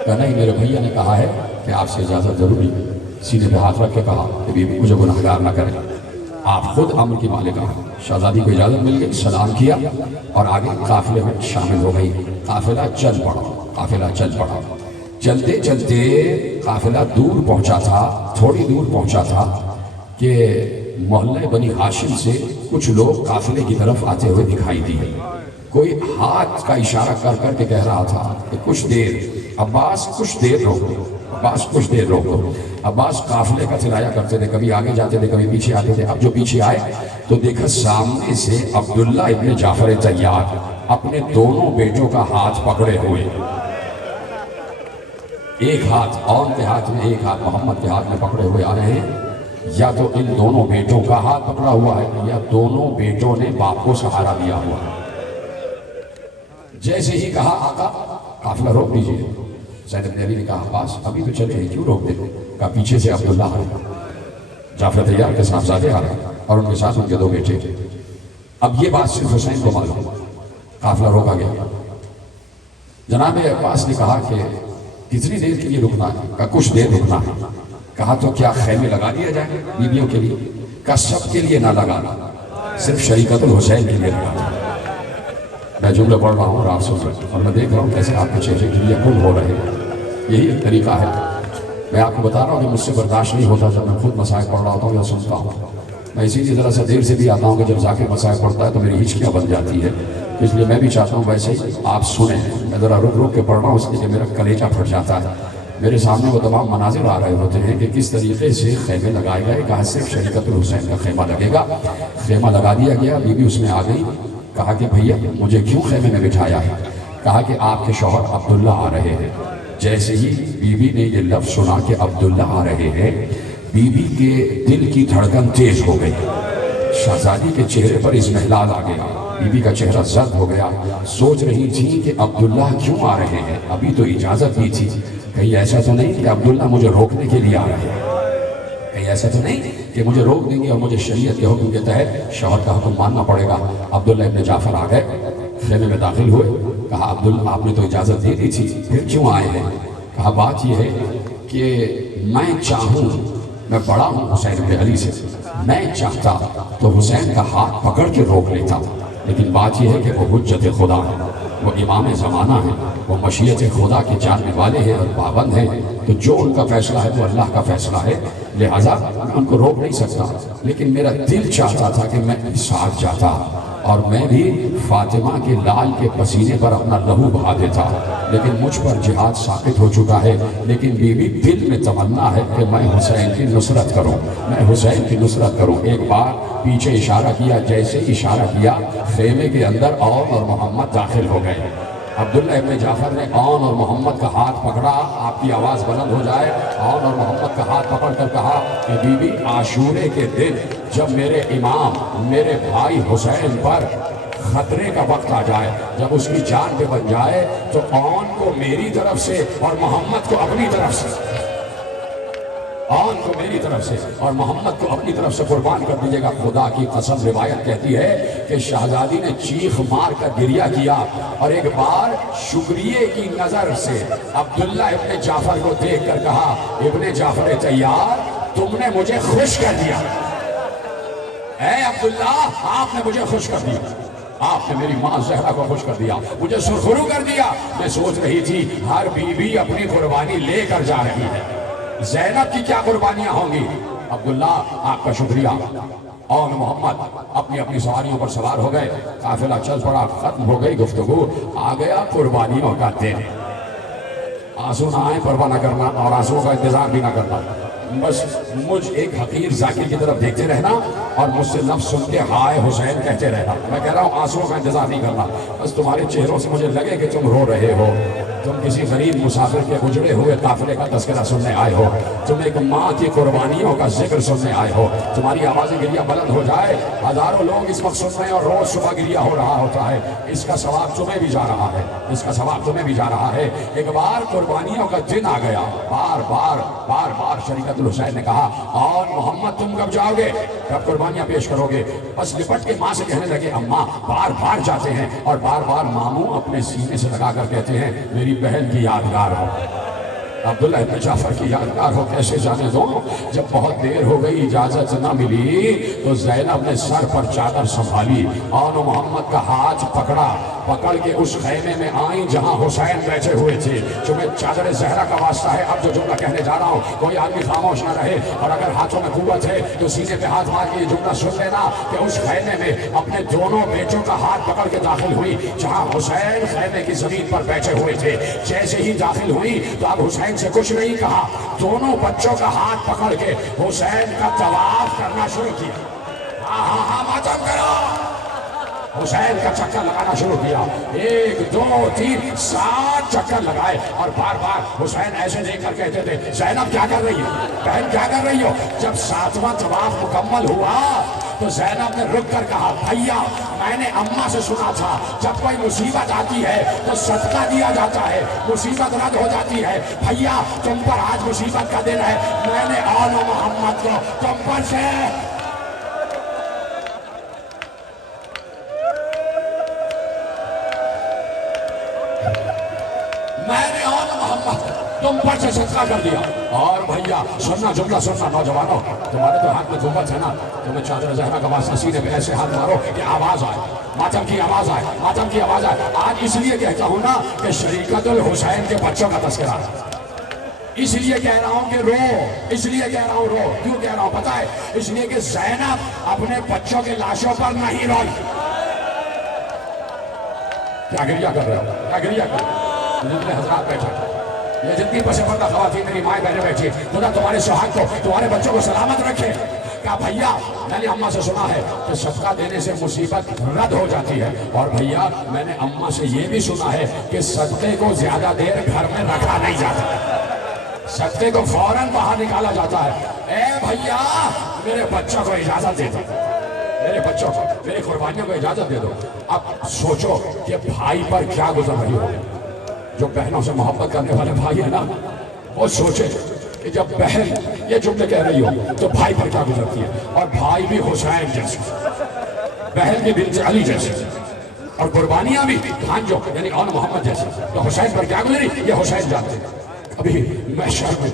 کہا نہیں، میرے بھیا نے کہا ہے کہ آپ سے اجازت ضروری ہے۔ سینے پہ ہاتھ رکھ کے کہا کہ بی بی مجھے گناہگار نہ کریں، آپ خود امر کی مالک ہیں۔ شہزادی کو اجازت مل گئی، سلام کیا اور آگے قافلے میں شامل ہو گئی۔ قافلہ چل پڑا۔ چلتے چلتے قافلہ دور پہنچا تھا، تھوڑی دور پہنچا تھا کہ محلہ بنی ہاشم سے کچھ لوگ قافلے کی طرف آتے ہوئے دکھائی دیے۔ کوئی ہاتھ کا اشارہ کر کر کے کہہ رہا تھا کہ کچھ دیر عباس، کچھ دیر روکو۔ عباس قافلے کا چلایا کرتے تھے، کبھی آگے جاتے تھے کبھی پیچھے آتے تھے۔ اب جو پیچھے آئے تو دیکھا سامنے سے عبداللہ ابن جعفر طیار اپنے دونوں بیٹوں کا ہاتھ پکڑے ہوئے، ایک ہاتھ اون کے ہاتھ میں، ایک ہاتھ محمد کے ہاتھ میں پکڑے ہوئے آ رہے ہیں۔ یا تو ان دونوں بیٹوں کا ہاتھ پکڑا ہوا ہے یا دونوں بیٹوں نے باپ کو سہارا دیا ہوا ہے۔ جیسے ہی کہا آقا قافلہ روک دیجئے، زید بن علی نے کہا عباس ابھی تو چلے ہیں، کیوں روک دیتے؟ کہا پیچھے سے عبداللہ آ رہے ہیں، جعفر طیار کے صاحبزادے آ رہے ہیں اور ان کے ساتھ ان کے دو بیٹے۔ اب یہ بات صرف حسین کو معلوم، قافلہ روکا گیا۔ جناب عباس نے کہا کہ کتنی دیر کے لیے رکنا ہے؟ کہا کچھ دیر رکنا ہے۔ کہا تو کیا خیمے لگا دیا جائے بیویوں کے لیے؟ کہا سب کے لیے نہ لگانا، صرف شریعت الحسین کے لیے لگانا۔ میں جملے پڑھ رہا ہوں اور آپ سن رہے ہیں اور میں دیکھ رہا ہوں کیسے آپ کے چہرے گریہ کن ہو رہے ہیں۔ یہی ایک طریقہ ہے، میں آپ کو بتا رہا ہوں کہ مجھ سے برداشت نہیں ہوتا جب میں خود مسائل پڑھ رہا ہوتا ہوں یا سنتا ہوں۔ میں اسی لیے ذرا سا دیر سے بھی آتا ہوں کہ جب ذاکر مسائل پڑھتا ہے تو میری ہچکیاں بن جاتی ہے، اس لیے میں بھی چاہتا ہوں ویسے ہی آپ سنیں۔ میں ذرا رک کے پڑھ رہا ہوں اس لیے کہ میرا کلیجہ پھٹ جاتا ہے۔ میرے سامنے وہ تمام مناظر آ رہے ہوتے ہیں کہ کس طریقے سے خیمے لگائے گئے۔ کہا صرف شریعت الحسین کا خیمہ لگے گا۔ خیمہ لگا دیا گیا، بی بی اس میں آ گئی۔ کہا کہ بھیا مجھے کیوں خیمے میں بٹھایا ہے؟ کہا کہ آپ کے شوہر عبداللہ آ رہے ہیں۔ جیسے ہی بی بی نے یہ لفظ سنا کہ عبداللہ آ رہے ہیں، بی بی کے دل کی دھڑکن تیز ہو گئی۔ شہزادی کے چہرے پر اضمحلال آ گیا، بی بی کا چہرہ زرد ہو گیا۔ سوچ رہی تھی کہ عبداللہ کیوں آ رہے ہیں، ابھی تو اجازت دی تھی، کہیں ایسا تو نہیں کہ عبداللہ مجھے روکنے کے لیے آ رہے ہیں، کہیں ایسا تو نہیں کہ مجھے روک دیں گے اور مجھے شریعت کے حکم کے تحت شوہر کا حکم ماننا پڑے گا۔ عبداللہ ابن جعفر آ گئے، خیمے میں داخل ہوئے۔ کہا عبداللہ آپ نے تو اجازت دے دی تھی، پھر کیوں آئے ہیں؟ کہا بات یہ ہے کہ میں چاہوں، میں بڑا ہوں حسین بن علی سے، میں چاہتا تو حسین کا ہاتھ پکڑ کے روک لیتا، لیکن بات یہ ہے کہ وہ حجت خدا ہے، وہ امام زمانہ ہے، وہ مشیت خدا کے جاننے والے ہیں اور پابند ہیں، تو جو ان کا فیصلہ ہے وہ اللہ کا فیصلہ ہے، لہٰذا میں ان کو روک نہیں سکتا۔ لیکن میرا دل چاہتا تھا کہ میں ساتھ جاتا اور میں بھی فاطمہ کے لال کے پسینے پر اپنا لہو بہا دیتا، لیکن مجھ پر جہاد ساقط ہو چکا ہے۔ لیکن بی بی دل میں تمنا ہے کہ میں حسین کی نصرت کروں، میں حسین کی نصرت کروں۔ ایک بار پیچھے اشارہ کیا، جیسے اشارہ کیا خیمے کے اندر اون اور محمد داخل ہو گئے۔ عبداللہ ابن جعفر نے اون اور محمد کا ہاتھ پکڑا، آپ کی آواز بلند ہو جائے، اون اور محمد کا ہاتھ پکڑ کر کہا کہ بی بی عاشورے کے دن جب میرے امام میرے بھائی حسین پر خطرے کا وقت آ جائے، جب اس کی جان پہ بن جائے، تو اون کو میری طرف سے اور محمد کو اپنی طرف سے، اون کو میری طرف سے اور محمد کو اپنی طرف سے قربان کر دیجیے گا۔ خدا کی قسم روایت کہتی ہے کہ شہزادی نے چیخ مار کر گریہ کیا اور ایک بار شکریہ کی نظر سے عبداللہ ابن جعفر کو دیکھ کر کہا، ابن جعفر طیار تم نے مجھے خوش کر دیا، اے عبداللہ آپ نے مجھے خوش کر دیا، آپ نے میری ماں زہرا کو خوش کر دیا، مجھے سرخرو کر دیا۔ میں سوچ رہی تھی ہر بیوی اپنی قربانی لے کر جا رہی ہے، زینب کی کیا قربانیاں ہوں گی؟ عبداللہ آپ کا شکریہ. اور محمد اپنی اپنی سواریوں پر سوار ہو گئے. قافلہ چل پڑا. ختم ہو گئی گفتگو. آ گیا قربانیوں کا دن. آنسو نہ آئے پرواہ نہ کرنا اور آنسو کا انتظار بھی نہ کرنا. بس مجھ ایک حقیر ذاکر کی طرف دیکھتے رہنا اور مجھ سے لفظ سن کے ہائے حسین کہتے رہنا. میں کہہ رہا ہوں آنسو کا انتظار نہیں کرنا. بس تمہارے چہروں سے مجھے لگے کہ تم رو رہے ہو. تم کسی غریب مسافر کے گزرے ہوئے قافلے کا تذکرہ سننے آئے ہو. تم ایک ماں کی قربانیوں کا ذکر سننے آئے ہو. تمہاری آوازیں گریہ بلند ہو جائے. ہزاروں لوگ اس وقت سن رہے ہیں اور روز صبح گریہ ہو رہا ہوتا ہے. اس کا ثواب تمہیں بھی جا رہا ہے. اس کا ثواب تمہیں بھی جا رہا ہے. ایک بار قربانیوں کا دن آ گیا. بار بار شریعت الحسین نے کہا اور محمد تم کب جاؤ گے, کب قربانیاں پیش کرو گے؟ بس لپٹ کے ماں سے کہنے لگے اماں بار جاتے ہیں اور بار ماموں اپنے سینے سے لگا کر کہتے ہیں میری بہن کی یادگار ہو, عبداللہ ابن جعفر کی یادگار ہو. کیسے جانے دو؟ جب بہت دیر ہو گئی اجازت نہ ملی تو زینب نے سر پر چادر سنبھالی اور محمد کا ہاتھ پکڑ کے اس خیمے میں آئیں جہاں حسین بیٹھے ہوئے تھے. چونکہ چادر زہرا کا واسطہ ہے اب جو جملہ کہنے جا رہا ہوں کوئی آدمی خاموش نہ رہے, اور اگر ہاتھوں میں قوت ہے تو سینے پہ ہاتھ مار کے یہ جملہ سن لینا کہ اس خیمے میں اپنے دونوں بیٹوں کا ہاتھ پکڑ کے داخل ہوئی جہاں حسین خیمے کی زمین پر بیٹھے ہوئے تھے. جیسے ہی داخل ہوئی تو اب حسین سے کچھ نہیں کہا, دونوں بچوں کا ہاتھ پکڑ کے حسین کا طواف کرنا شروع کیا. ہاں ماتم کرو. حسین کا چکر لگانا شروع کیا. 1 2 3 7 چکر لگائے اور بار حسین ایسے دیکھ کر کہتے تھے زینب کیا کر رہی ہے, بہن کیا کر رہی ہو؟ جب 7واں طواف مکمل ہوا تو زینب نے رک کر کہا بھیا میں نے اماں سے سنا تھا جب کوئی مصیبت آتی ہے تو صدقہ دیا جاتا ہے, مصیبت رد ہو جاتی ہے. بھیا تم پر آج مصیبت کا دن ہے, میں نے آل محمد کو تم پر سے تم پر سے صدقہ کر دیا. اور بھیا سننا جملہ سننا نوجوانوں, تمہارے تو ہاتھ میں قوت ہے نا, تمہیں چادر زہرا کا واسطہ سینے پہ ایسے ہاتھ مارو کہ آواز آئے, ماتم کی آواز آئے, ماتم کی آواز آئے. آج اس لیے کہتا ہوں نا کہ شریعت الحسین کے بچوں کا تذکرہ, اس لیے کہہ رہا ہوں کہ رو, اس لیے کہہ رہا ہوں رو. کیوں کہہ رہا ہوں پتہ ہے؟ اس لیے کہ زینب اپنے بچوں کے لاشوں پر نہیں روئی. کیا گریہ کر رہے ہو, کیا گریہ کر رہے ہو؟ جتنے حضرات بیٹھے, یہ جتنی پس پردہ خواتین میری مائیں بہنیں بیٹھی, خدا تمہارے سہاگ کو تمہارے بچوں کو سلامت رکھے. کہا بھیا میں نے اماں سے سنا ہے کہ صدقہ دینے سے مصیبت رد ہو جاتی ہے, اور بھیا میں نے اماں سے یہ بھی سنا ہے کہ صدقے کو زیادہ دیر گھر میں رکھا نہیں جاتا, صدقے کو فوراً باہر نکالا جاتا ہے. اے بھیا میرے بچوں کو اجازت دے دو, میرے بچوں کو, میری قربانیوں کو اجازت دے دو. اب سوچو کہ بھائی پر کیا گزر رہی ہو. جو بہنوں سے محبت کرنے والے بھائی ہیں نا, وہ سوچے کہ جب بہن یہ جملے کہہ رہی ہو تو بھائی پر کیا گزرتی ہے. اور بھائی بھی حسین جیسے, بہن بھی بنت علی جیسے, اور قربانیاں بھی خانجو یعنی آل محمد جیسے. تو حسین پر کیا گزری یہ حسین جانتے. ابھی محشر میں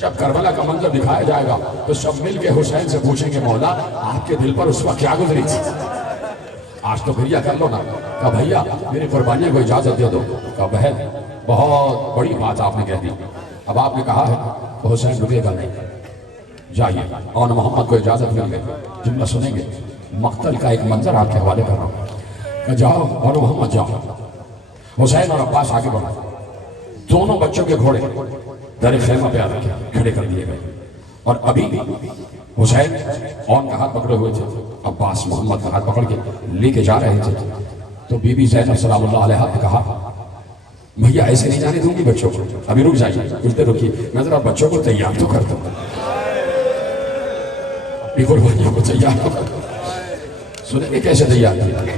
جب کربلا کا منظر دکھایا جائے گا تو سب مل کے حسین سے پوچھیں گے مولا آپ کے دل پر اس وقت کیا گزری تھی, آج تو گریہ کر لو نا. کہا بھیا میری قربانیوں کو اجازت دے دو. کہا بہن بہت بڑی بات آپ نے کہہ دی, اب آپ نے کہا ہے تو حسین رکے گا نہیں, جائیے. اور محمد کو اجازت مل گئی. جملہ سنیں گے, مقتل کا ایک منظر آپ کے حوالے کر رہا ہوں. کہ جاؤ اور محمد جاؤ. حسین اور عباس آگے بڑھا, دونوں بچوں کے گھوڑے در خیمہ پہ آ رکھے کھڑے کر دیے گئے. اور ابھی حسین اون کا ہاتھ پکڑے ہوئے تھے, عباس محمد کا ہاتھ پکڑ کے لے کے جا رہے تھے. تو بی بی زینب سلام اللہ علیہ نے کہا بھیا ایسے نہیں جانے دوں گی بچوں کو, ابھی رک جائیے, کچھ دیر رکیے, میں ذرا بچوں کو تیار تو کرتا ہوں, اپنی قربانیوں کو تیار تو کرتا ہوں. سنیں کیسے تیار کیا.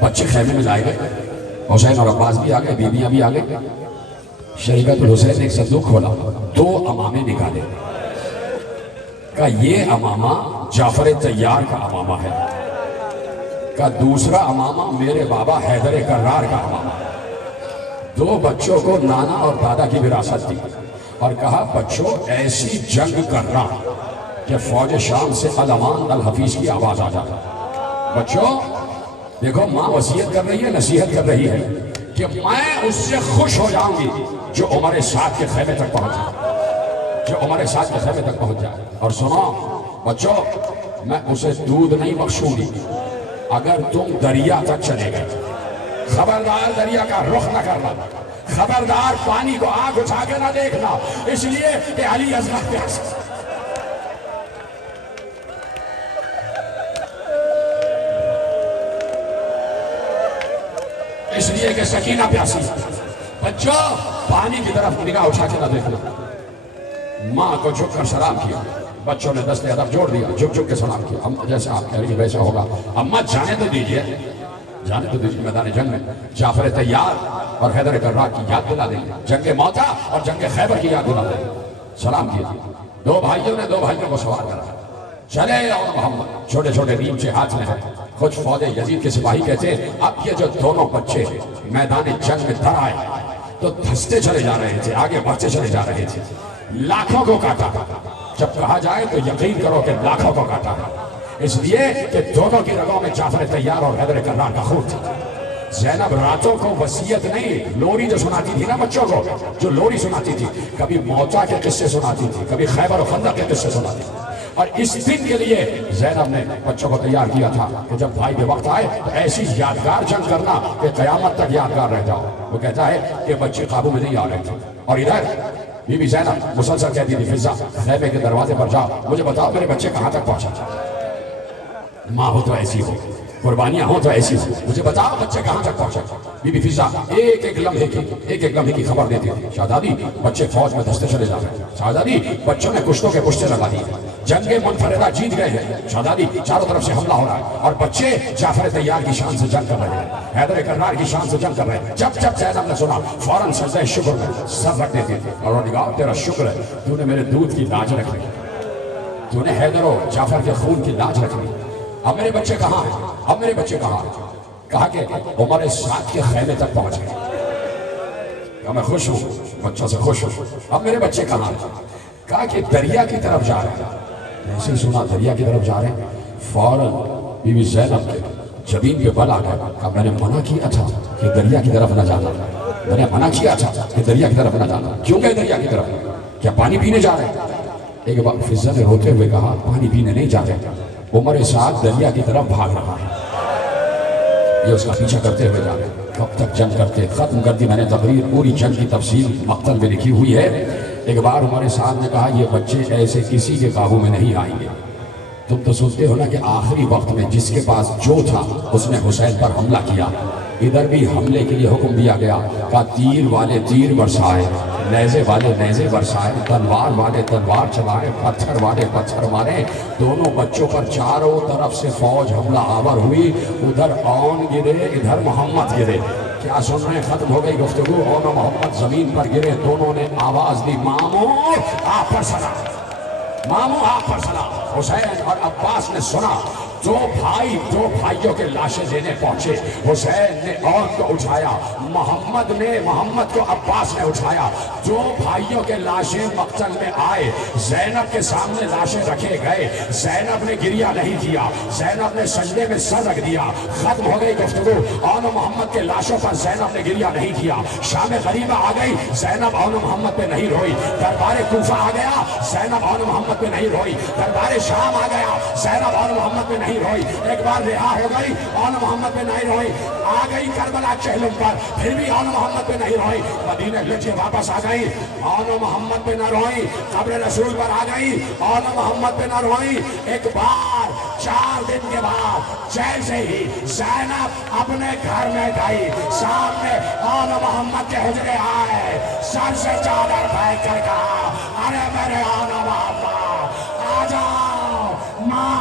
بچے خیمے میں لائے گئے, حسین اور عباس بھی آ گئے, بیویاں بھی آ گئی. شریعت الحسین نے ایک صندوق کھولا, 2 امامے نکالے. کہا یہ امامہ جعفر طیار کا امامہ ہے. کہا دوسرا امامہ میرے بابا حیدر کرار کا امامہ ہے. 2 بچوں کو نانا اور دادا کی وراثت دی, اور کہا بچوں ایسی جنگ کرنا کہ فوج شام سے الامان الحفیظ کی آواز آ جاتا. بچوں دیکھو ماں وصیت کر رہی ہے, نصیحت کر رہی ہے کہ میں اس سے خوش ہو جاؤں گی جو عمر سعد کے خیمے تک پہنچ جائے, جو عمر سعد کے خیمے تک پہنچ جائے. اور سنو بچوں میں اسے دودھ نہیں بخشوں گی اگر تم دریا تک چلے گئے. خبردار دریا کا رخ نہ کرنا, خبردار پانی کو آنکھ اٹھا کے نہ دیکھنا, اس لیے کہ علی اصغر پیاس, اس لیے کہ سکینہ پیاسی. بچوں پانی کی طرف نگاہ اٹھا کے نہ دیکھنا. ماں کو جھک کر سلام کیا, بچوں نے دست ادب جوڑ دیا, جھک جھک کے سلام کیا. اب جیسے آپ کہہ رہی ہیں ویسا ہوگا. اما جانے تو دیجئے, جانے تو دیجئے. میدان جنگ میں جعفر طیار اور حیدر کرار کی یاد دلا دیں, جنگ موتا اور جنگ خیبر کی یاد دلا دیں. سلام کیا, دو بھائیوں نے دو بھائیوں کو سوار کرا. چلے اور محمد چھوٹے چھوٹے نیمچے ہاتھ میں ہیں. کچھ فوج یزید کے سپاہی کہتے ہیں اب یہ جو دونوں بچے میدان جنگ میں در آئے تو دھستے چلے جا رہے تھے, آگے بڑھتے چلے جا رہے تھے. لاکھوں کو کاٹا. جب کہا جائے تو یقین کرو کہ لاکھوں کو کاٹا, اس لیے کہ دونوں کی رگوں میں جعفر طیار اور حیدر کرار کا خون تھا. زینب راتوں کو وصیت نہیں, لوری جو سناتی تھی نا بچوں کو, جو لوری سناتی تھی, کبھی موتا کے قصے سناتی تھی, کبھی خیبر و خندق کے قصے سناتی تھی. اور اس دن کے لیے زینب نے بچوں کو تیار کیا تھا کہ جب بھائی کے وقت آئے تو ایسی یادگار جنگ کرنا کہ قیامت تک یادگار رہ جاؤ. وہ کہتا ہے کہ بچے قابو میں نہیں آ رہے تھے. اور ادھر بی بی زینب مسلسل کہتی تھی فضا خیمے کے دروازے پر جاؤ, مجھے بتاؤ میرے بچے کہاں تک پہنچا. ماں ہو تو ایسی ہو, قربانیاں ہوں تو ایسی ہو, مجھے بتاؤ بچے کہاں تک پہنچے. بی بی فضا ایک ایک لمحے کی خبر دیتی تھی. شہزادی بچے فوج میں دھستے چلے جا رہے ہیں. شہزادی بچوں نے کشتوں کے پشتے لگا دی, جنگ منفردہ جیت گئے ہیں. شہزادی چاروں طرف سے حملہ ہو رہا ہے اور بچے جعفر طیار کی شان سے جنگ کر رہے ہیں, حیدر کرار کی شان سے جنگ کر رہے ہیں. جب جب زینب نے سنا فوراً سجدہ شکر میں سر رکھ دیتی تھی اور انہوں نے کہا تیرا شکر ہے تو نے میرے دودھ کی لاج رکھ لی, تو نے حیدر و جعفر کے خون کی لاج رکھ لی. اب میرے بچے کہاں ہیں, اب میرے بچے کہاں ہیں. کہا کہ عمر سعد کے خیمے تک پہنچ گئے. کہا میں خوش ہوں, بچوں سے خوش ہوں. اب میرے بچے کہاں ہیں. کہا کہ دریا کی طرف جا رہے ہیں. ایسے سنا دریا کی طرف جا رہے ہیں, فوراً بی بی زینب کے جبین پہ بل آ گیا. کہا میں نے منع کیا تھا کہ دریا کی طرف نہ جانا, میں نے منع کیا تھا کہ دریا کی طرف نہ جانا. کیوں گئے دریا کی طرف, کیا پانی پینے جا رہے ہیں. ایک بار فضا نے روتے ہوئے کہا پانی پینے نہیں جاتے, عمر سعد دریا کی طرف بھاگ رہا ہے. یہ اس کا پیچھا کرتے ہوئے جا رہے ہیں. کب تک جنگ کرتے, ختم کر دی. میں نے تقریر پوری جنگ کی تفصیل مقتل میں لکھی ہوئی ہے. ایک بار عمر سعد نے کہا یہ بچے ایسے کسی کے قابو میں نہیں آئیں گے. تم تو سوچتے ہو نا کہ آخری وقت میں جس کے پاس جو تھا اس نے حسین پر حملہ کیا. ادھر بھی حملے کے لیے حکم دیا گیا. کہا تیر والے تیر برسائے, نیزے والے نیزے برسائے, تلوار والے تلوار چلائے, پتھر والے پتھر مارے. دونوں بچوں پر چاروں طرف سے فوج حملہ آور ہوئی. ادھر اون گرے, ادھر محمد گرے. کیا سن رہے ہیں, ختم ہو گئی گفتگو. اون و محمد زمین پر گرے. دونوں نے آواز دی مامو آپ پر سلام, مامو آپ پر سلام. حسین اور عباس نے سنا. دو بھائیوں کے لاشیں لینے پہنچے. حسین نے اون کو اٹھایا, محمد کو عباس نے اٹھایا. دو بھائیوں کے لاشیں مقتل میں آئے. زینب کے سامنے لاشیں رکھے گئے. زینب نے گریہ نہیں کیا, زینب نے سجدے میں سر رکھ دیا. ختم ہو گئی گفتگو. اون و محمد کے لاشوں پر زینب نے گریہ نہیں کیا. شام غریبہ آ گئی, زینب اون و محمد پہ نہیں روئی. دربار کوفہ آ گیا, زینب اون و محمد پہ نہیں روئی. دربار شام آ گیا, زینب اون و محمد پہ نہیں روئی. ایک بار رہا ہو گئی, اون محمد پہ نہیں روئی. آ گئی کربلا چہلم پر, پھر بھی اون محمد پہ نہیں روئی. مدینہ لٹے واپس آ گئی, اون محمد پہ نہ روئی. قبر رسول پر آ گئی, اون محمد پہ نہ روئی. ایک بار 4 دن کے بعد جیسے ہی زینب اپنے گھر میں گئی, سامنے اون محمد کے حجرے آئے, سر سے چادر پھینک کر کہا ارے میرے اون محمد آ جاؤ, ماں